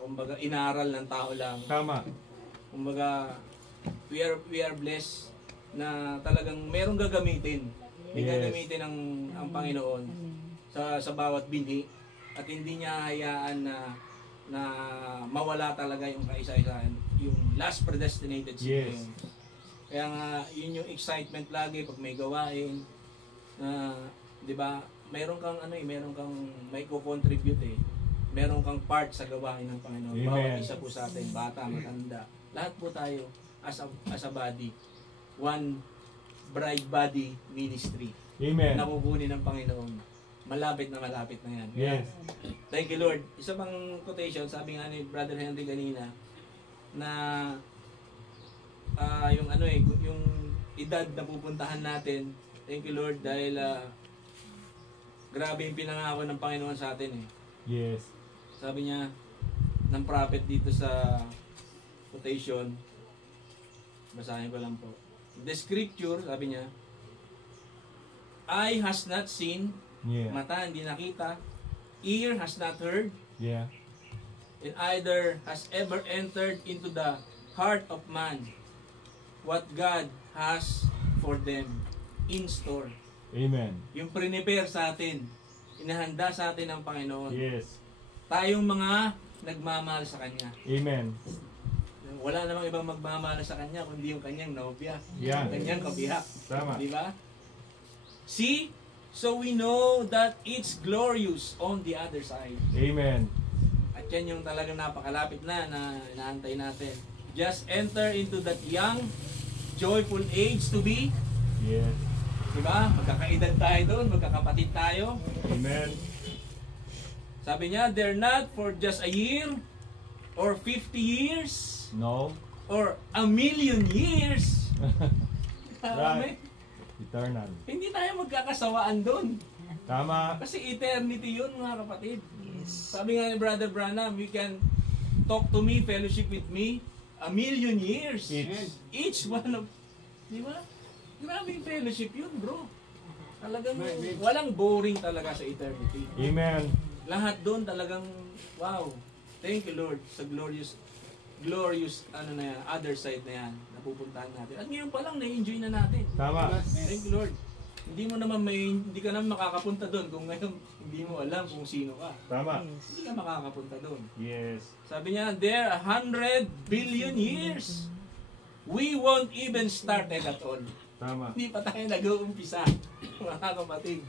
kumbaga inaral ng tao lang. Tama. Kumbaga we are blessed na talagang merong gagamitin. May gagamitin ang Panginoon sa bawat binhi at hindi niya hayaan na mawala talaga yung kaisa-isahan, yung last predestinated seed. Yes. Kaya nga yun yung excitement lagi pag may gawain na 'di ba? Meron kang may ko-contribute Meron kang part sa gawain ng Panginoon. Amen. Bawat isa po sa atin, bata, matanda. Lahat po tayo as a body. One bride body ministry. Amen. Nakukunin ng Panginoon. Malapit na yan. Yes. Thank you, Lord. Isa pang quotation, sabi nga ni Brother Henry kanina, na yung edad na pupuntahan natin. Thank you, Lord, dahil grabe yung pinangako ng Panginoon sa atin Yes. Sabi niya ng prophet dito sa quotation, basahin ko lang po. The scripture, sabi niya, eye has not seen, mata hindi nakita, ear has not heard, Yeah. and either has ever entered into the heart of man what God has for them in store. Amen. Yung prepare sa atin, inahanda sa atin ng Panginoon. Yes. Tayong mga nagmamahal sa Kanya. Amen. Wala namang ibang magmamahal sa Kanya kundi yung Kanyang nobya, Yan. Kanyang kabiyak. Tama. Di ba? See? So we know that it's glorious on the other side. Amen. At yan yung talagang napakalapit na inaantay natin. Just enter into that young, joyful age to be. Yes. Diba? Magkakaedad tayo doon, magkakapatid tayo. Amen. Sabi niya, they're not for just a year, or 50 years, No. or a million years. Right. Eternal. Hindi tayo magkakasawaan doon. Tama. Kasi eternity yun, mga kapatid. Sabi nga ni Brother Branham, you can talk to me, fellowship with me, a million years. Each one of, di ba? Grabe yung fellowship yun, bro. Talagang walang boring talaga sa eternity. Amen. Lahat doon talagang, wow. Thank you, Lord, sa glorious ano na yan, other side na yan, napupuntahan natin. At ngayon pa lang, na-enjoy na natin. Tama. Thank you, Lord. Hindi ka naman makakapunta doon kung ngayon hindi mo alam kung sino ka. Tama. Hindi ka makakapunta doon. Yes. Sabi niya, there 100 billion years. We won't even start at all. Tama. Hindi pa tayo nag-uumpisa, mga kapatid.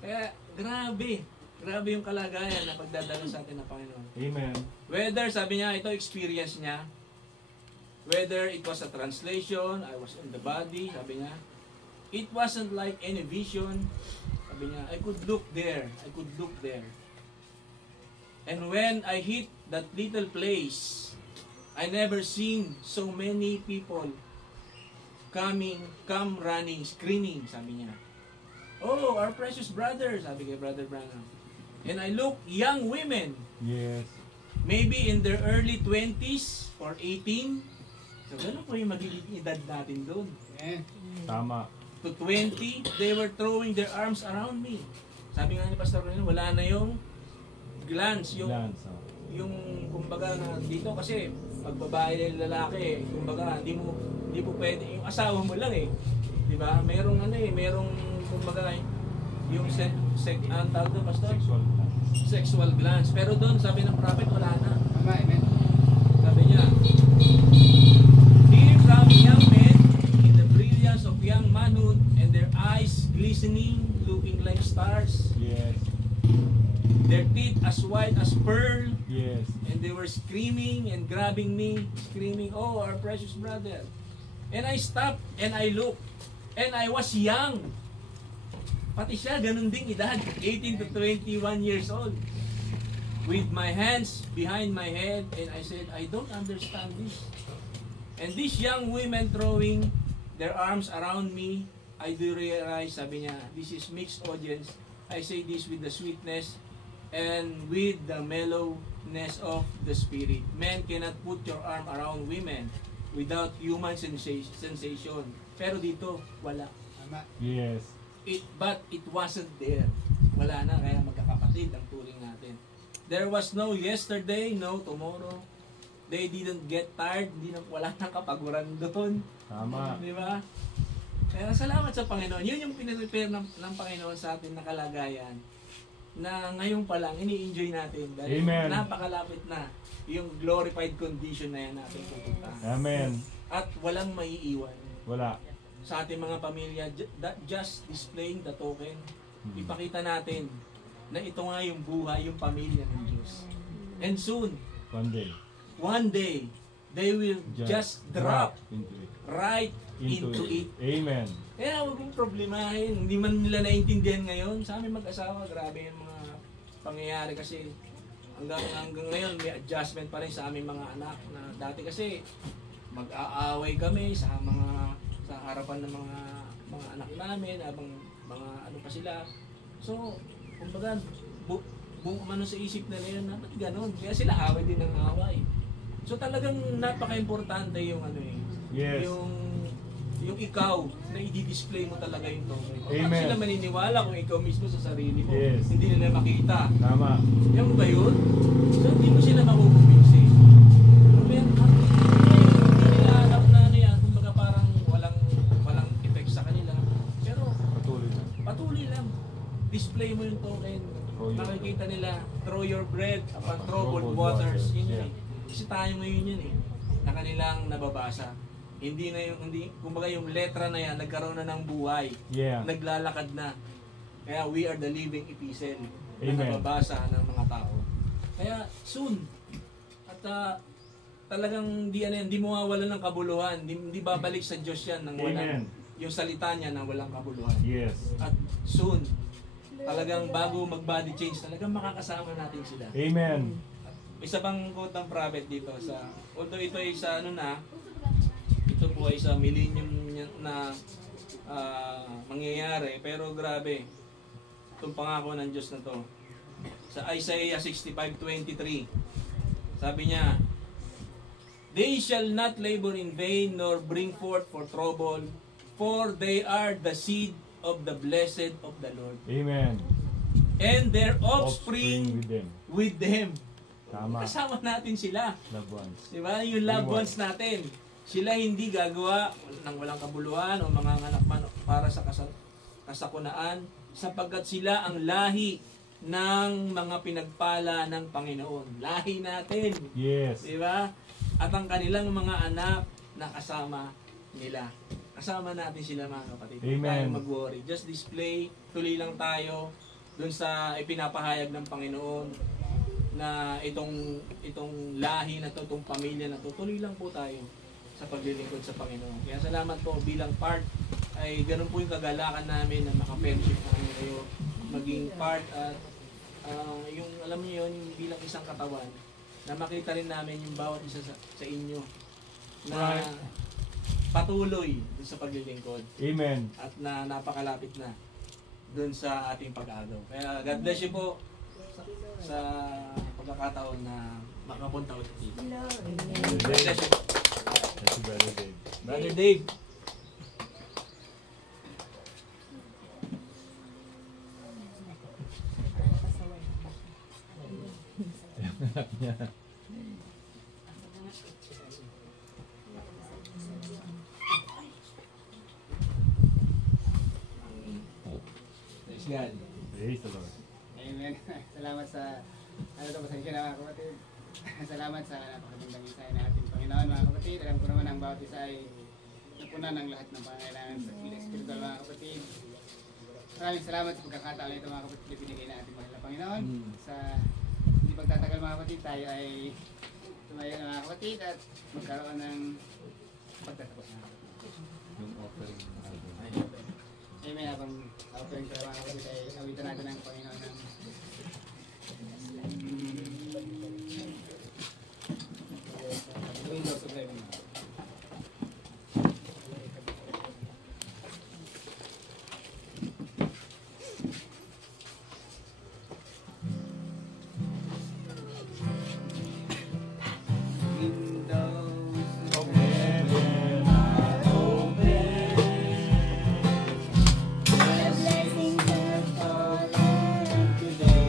Kaya, grabe. Grabe yung kalagayan na pagdadalo sa atin ng Panginoon. Amen. Whether, sabi niya, ito experience niya, whether it was a translation, I was in the body, sabi niya, it wasn't like any vision. Sabi niya, I could look there. And when I hit that little place, I never seen so many people come running, screaming, sabi niya. Oh, our precious brother, sabi kay Brother Branham. And I look, young women, Yes. maybe in their early 20s or 18. So, ganun po yung magiging edad natin doon. Tama. To 20, they were throwing their arms around me. Sabi nga ni Pastor Ronnie, wala na yung glance, Lance. yung kumbaga na dito kasi pag babae na lalaki, kumbaga hindi po pwede, yung asawa mo lang eh. 'Di ba? Merong kumbaga yung ang tawag doon, Pastor? Sexual glance. Pero doon sabi ng prophet wala na. Sabi niya, here come young men in the brilliance of young manhood and their eyes glistening, looking like stars. Yes. Their teeth as white as pearl. Yes. And they were screaming and grabbing me, screaming, oh, our precious brother. And I stopped and I looked. And I was young. Pati siya, ganun ding edad, 18 to 21 years old. With my hands behind my head, and I said, I don't understand this. And these young women throwing their arms around me, I do realize, sabi niya, this is mixed audience. I say this with the sweetness and with the mellowness of the spirit. Men cannot put your arm around women without human sensation. Pero dito, wala. Yes. But it wasn't there. Wala na, kaya magkakapatid ang turing natin. There was no yesterday, no tomorrow. They didn't get tired, wala nang kapaguran doon. Tama. Di ba? Kaya salamat sa Panginoon. Yun yung pinag-prepare ng Panginoon sa atin na kalagayan na ngayon pa lang ini-enjoy natin dahil Amen. napakalapit na yung glorified condition na yan natin pupunta. Amen. At walang maiiwan Wala. sa ating mga pamilya, just displaying the token. Ipakita natin na ito nga yung buhay, yung pamilya ng Diyos. And soon, one day, they will just drop into it. right into it. Amen. Kaya huwag mong problemahin. Hindi man nila naintindihan ngayon. Sa aming mag-asawa, grabe yung mga pangyayari kasi hanggang ngayon may adjustment pa rin sa aming mga anak na dati kasi mag-aaway kami sa harapan ng mga anak namin, habang mga ano pa sila. So, kumbaga, ano sa isip nila yun, ba't ganon? Kaya sila away din ng away. So talagang napaka-importante yung ano eh. Yes. Yung ikaw na i-display mo talaga yung token. Amen. Bakit sila maniniwala kung ikaw mismo sa sarili mo? Yes. Hindi nila makita. Tama. Yung ba yun? So hindi mo sila makukumbinsi. Hindi upon troubled waters. Yun eh. Kasi tayo ngayon yun eh, na kanilang nababasa. Hindi na yung, kumbaga yung letra na yan, nagkaroon na ng buhay. Yeah. Naglalakad na. Kaya we are the living epistle na Amen. nababasa ng mga tao. Kaya soon, at talagang di mawawala ng kabuluhan, di babalik sa Diyos yan ng walang, Amen. yung salita niya ng walang kabuluhan. Yes. At soon, talagang bago mag-body change, talagang makakasama natin sila. Amen. Isa pang quote ng prophet dito sa, although ito ay sa ano na, ito po ay sa millennium na mangyayari, pero grabe, itong pangako ng Diyos na to. Sa Isaiah 65:23, sabi niya, "They shall not labor in vain, nor bring forth for trouble, for they are the seed of the blessed of the Lord. Amen. And their Offspring offspring with them. with them." Tama. Kasama natin sila. Loved ones. Diba? Yung loved ones natin. Sila hindi gagawa ng walang kabuluhan o mga anak man para sa kasakunaan, sapagkat sila ang lahi ng mga pinagpala ng Panginoon. Lahi natin. Yes. Diba? At ang kanilang mga anak na kasama nila. Kasama natin sila mga kapatid. Huwag Amen. tayong mag-worry. Just display, tuloy lang tayo dun sa ipinapahayag ng Panginoon na itong lahi na to, itong pamilya na to, tuloy lang po tayo sa paglilingkod sa Panginoon. Kaya salamat po bilang part, ay ganun po yung kagalakan namin na maka-fellowship namin kayo, maging part at yung alam niyo yun, yung bilang isang katawan, na makita rin namin yung bawat isa sa inyo na patuloy dun sa paglilingkod Amen. at na napakalapit na dun sa ating pag-agaw. Kaya God bless you po sa pagkakataon na makapunta ulit dito. God bless you. That's a better day. Brother Dave. Praise God. Praise the Lord. Amen. Salamat sa pasensya na mga kapatid. Salamat sa napakagandang mensahe na ating Panginoon mga kapatid. Alam ko naman ang bawat isa ay napunan ng lahat ng pangailangan sa spiritual mga kapatid. Maraming salamat sa pagkakataon nito mga kapatid na binigay na ating Panginoon. Sa hindi pagtatagal mga kapatid, tayo ay tumayo na mga kapatid at magkaroon ng pagtatapos na. Yung offering. Amen. Habang offering ko mga kapatid ay awitan natin ng Panginoon ng Windows of Heaven. Blessings have fallen today.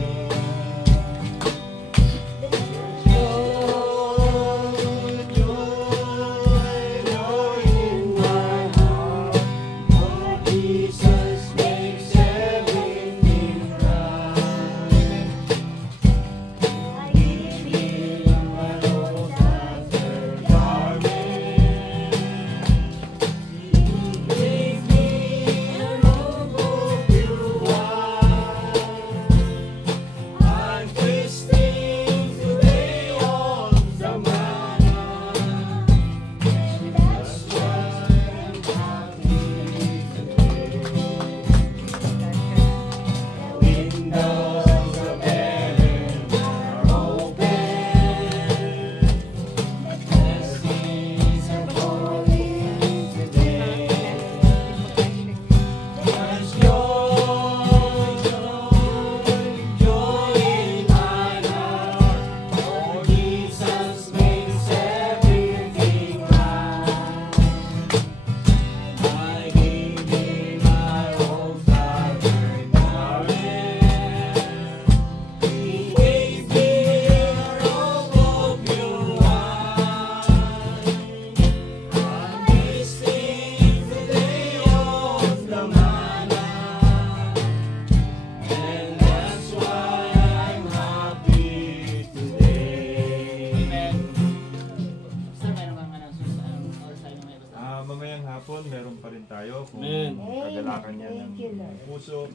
inyong puso.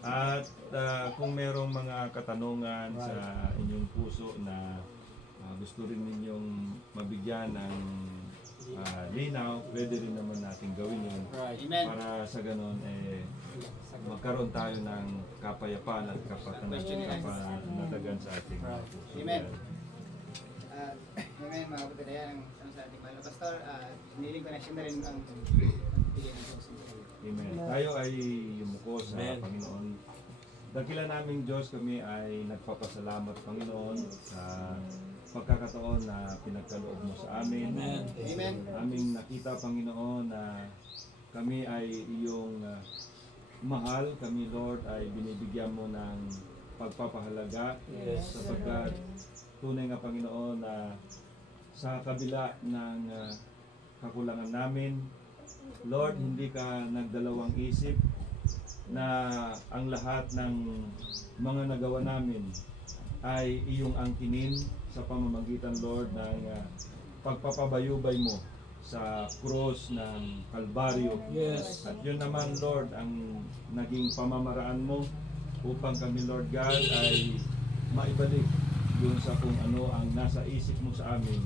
At kung merong mga katanungan sa inyong puso na gusto rin ninyong mabigyan ng linaw, pwede rin naman natin gawin yun. Amen. Para sa ganon, magkaroon tayo ng kapayapaan at kapanatagan sa ating mga puso. Amen. Amen, mga kapatid. Ayan ang sa ating mahal na pastor. Hiniling ko na siya na rin ang bigyan ng Diyos. Amen. Tayo ay yumuko sa Panginoon. Dakila naming Diyos, kami ay nagpapasalamat, Panginoon, sa pagkakataon na pinagkaloob mo sa amin. Amen. Amen. Aming nakita, Panginoon, na kami ay iyong mahal. Kami, Lord, ay binibigyan mo ng pagpapahalaga. Yes. Sapagkat tunay nga, Panginoon, na sa kabila ng kakulangan namin, Lord, hindi ka nagdalawang isip na ang lahat ng mga nagawa namin ay iyong angkinin sa pamamagitan, Lord, ng pagpapabayubay mo sa krus ng Kalbaryo. Yes. At yun naman, Lord, ang naging pamamaraan mo upang kami, Lord God, ay maibalik yun sa kung ano ang nasa isip mo sa amin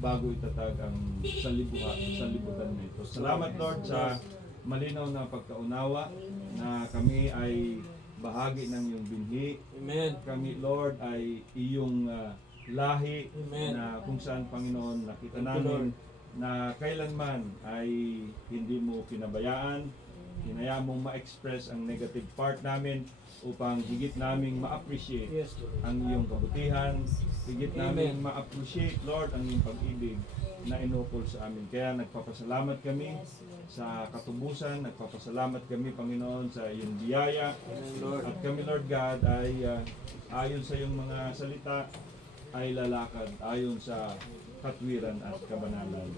bago itatag ang salibutan nito. Salamat, Lord, sa malinaw na pagkaunawa na kami ay bahagi ng iyong binhi. Amen. Kami, Lord, ay iyong lahi. Amen. Na kung saan, Panginoon, nakita Thank you, namin na kailanman ay hindi mo pinabayaan. Hinayaan mong ma-express ang negative part namin upang higit naming ma-appreciate Yes, Lord. ang iyong kabutihan, higit namin Amen. ma-appreciate, Lord, ang iyong pag-ibig na inukol sa amin. Kaya nagpapasalamat kami sa katubusan, nagpapasalamat kami, Panginoon, sa iyong biyaya. Amen, Lord. At kami, Lord God, ay ayon sa iyong mga salita, ay lalakad ayon sa katwiran at kabanalan.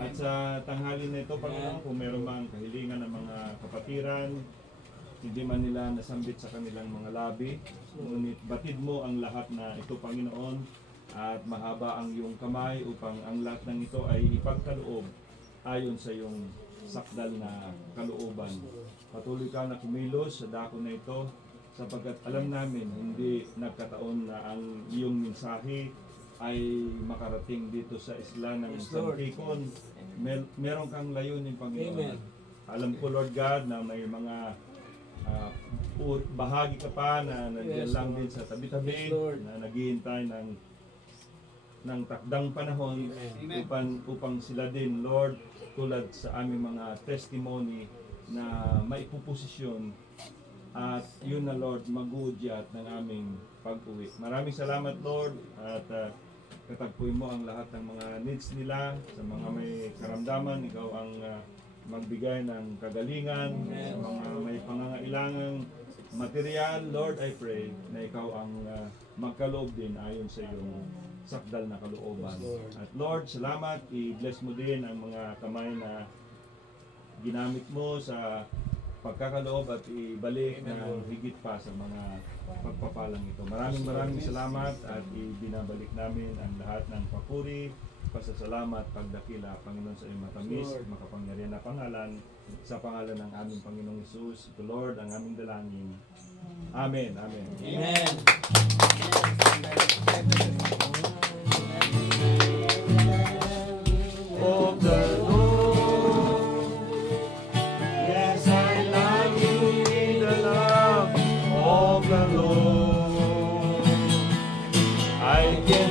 At sa tanghali na ito, Panginoon, kung meron mang kahilingan ng mga kapatiran, hindi man nila nasambit sa kanilang mga labi, ngunit batid mo ang lahat na ito, Panginoon, at mahaba ang iyong kamay upang ang lahat ng ito ay ipagkaloob ayon sa iyong sakdal na kalooban. Patuloy ka na kumilos sa dako na ito sapagkat alam namin hindi nagkataon na ang iyong mensahe ay makarating dito sa isla ng Yes, Lord. Santikon. Meron kang layunin, Panginoon. Amen. Alam ko, Lord God, na may mga bahagi ka pa na nandiyan Yes, lang Lord. din sa tabi-tabi, Yes, Lord. na naghihintay ng takdang panahon Amen. upang sila din, Lord, tulad sa aming mga testimony na maipuposisyon at yun na, Lord, magudyat ng aming pag-uwi. Maraming salamat, Lord, at katagpuin mo ang lahat ng mga needs nila, sa mga may karamdaman, ikaw ang magbigay ng kagalingan, sa mga may pangangailangang material, Lord, I pray na ikaw ang magkaloob din ayon sa iyong sakdal na kalooban. At Lord, salamat, i-bless mo din ang mga kamay na ginamit mo sa pagkakaloob at ibalik ng higit pa sa mga pagpapalang ito. Maraming salamat at ibinabalik namin ang lahat ng papuri, pasasalamat, pagdakila, Panginoon, sa iyong matamis at makapangyarihan na pangalan, sa pangalan ng aming Panginoong Hesus, ito, Lord, ang aming dalangin. Amen. Amen. Amen. Of the Lord, yes, I love you in the love of the Lord. I can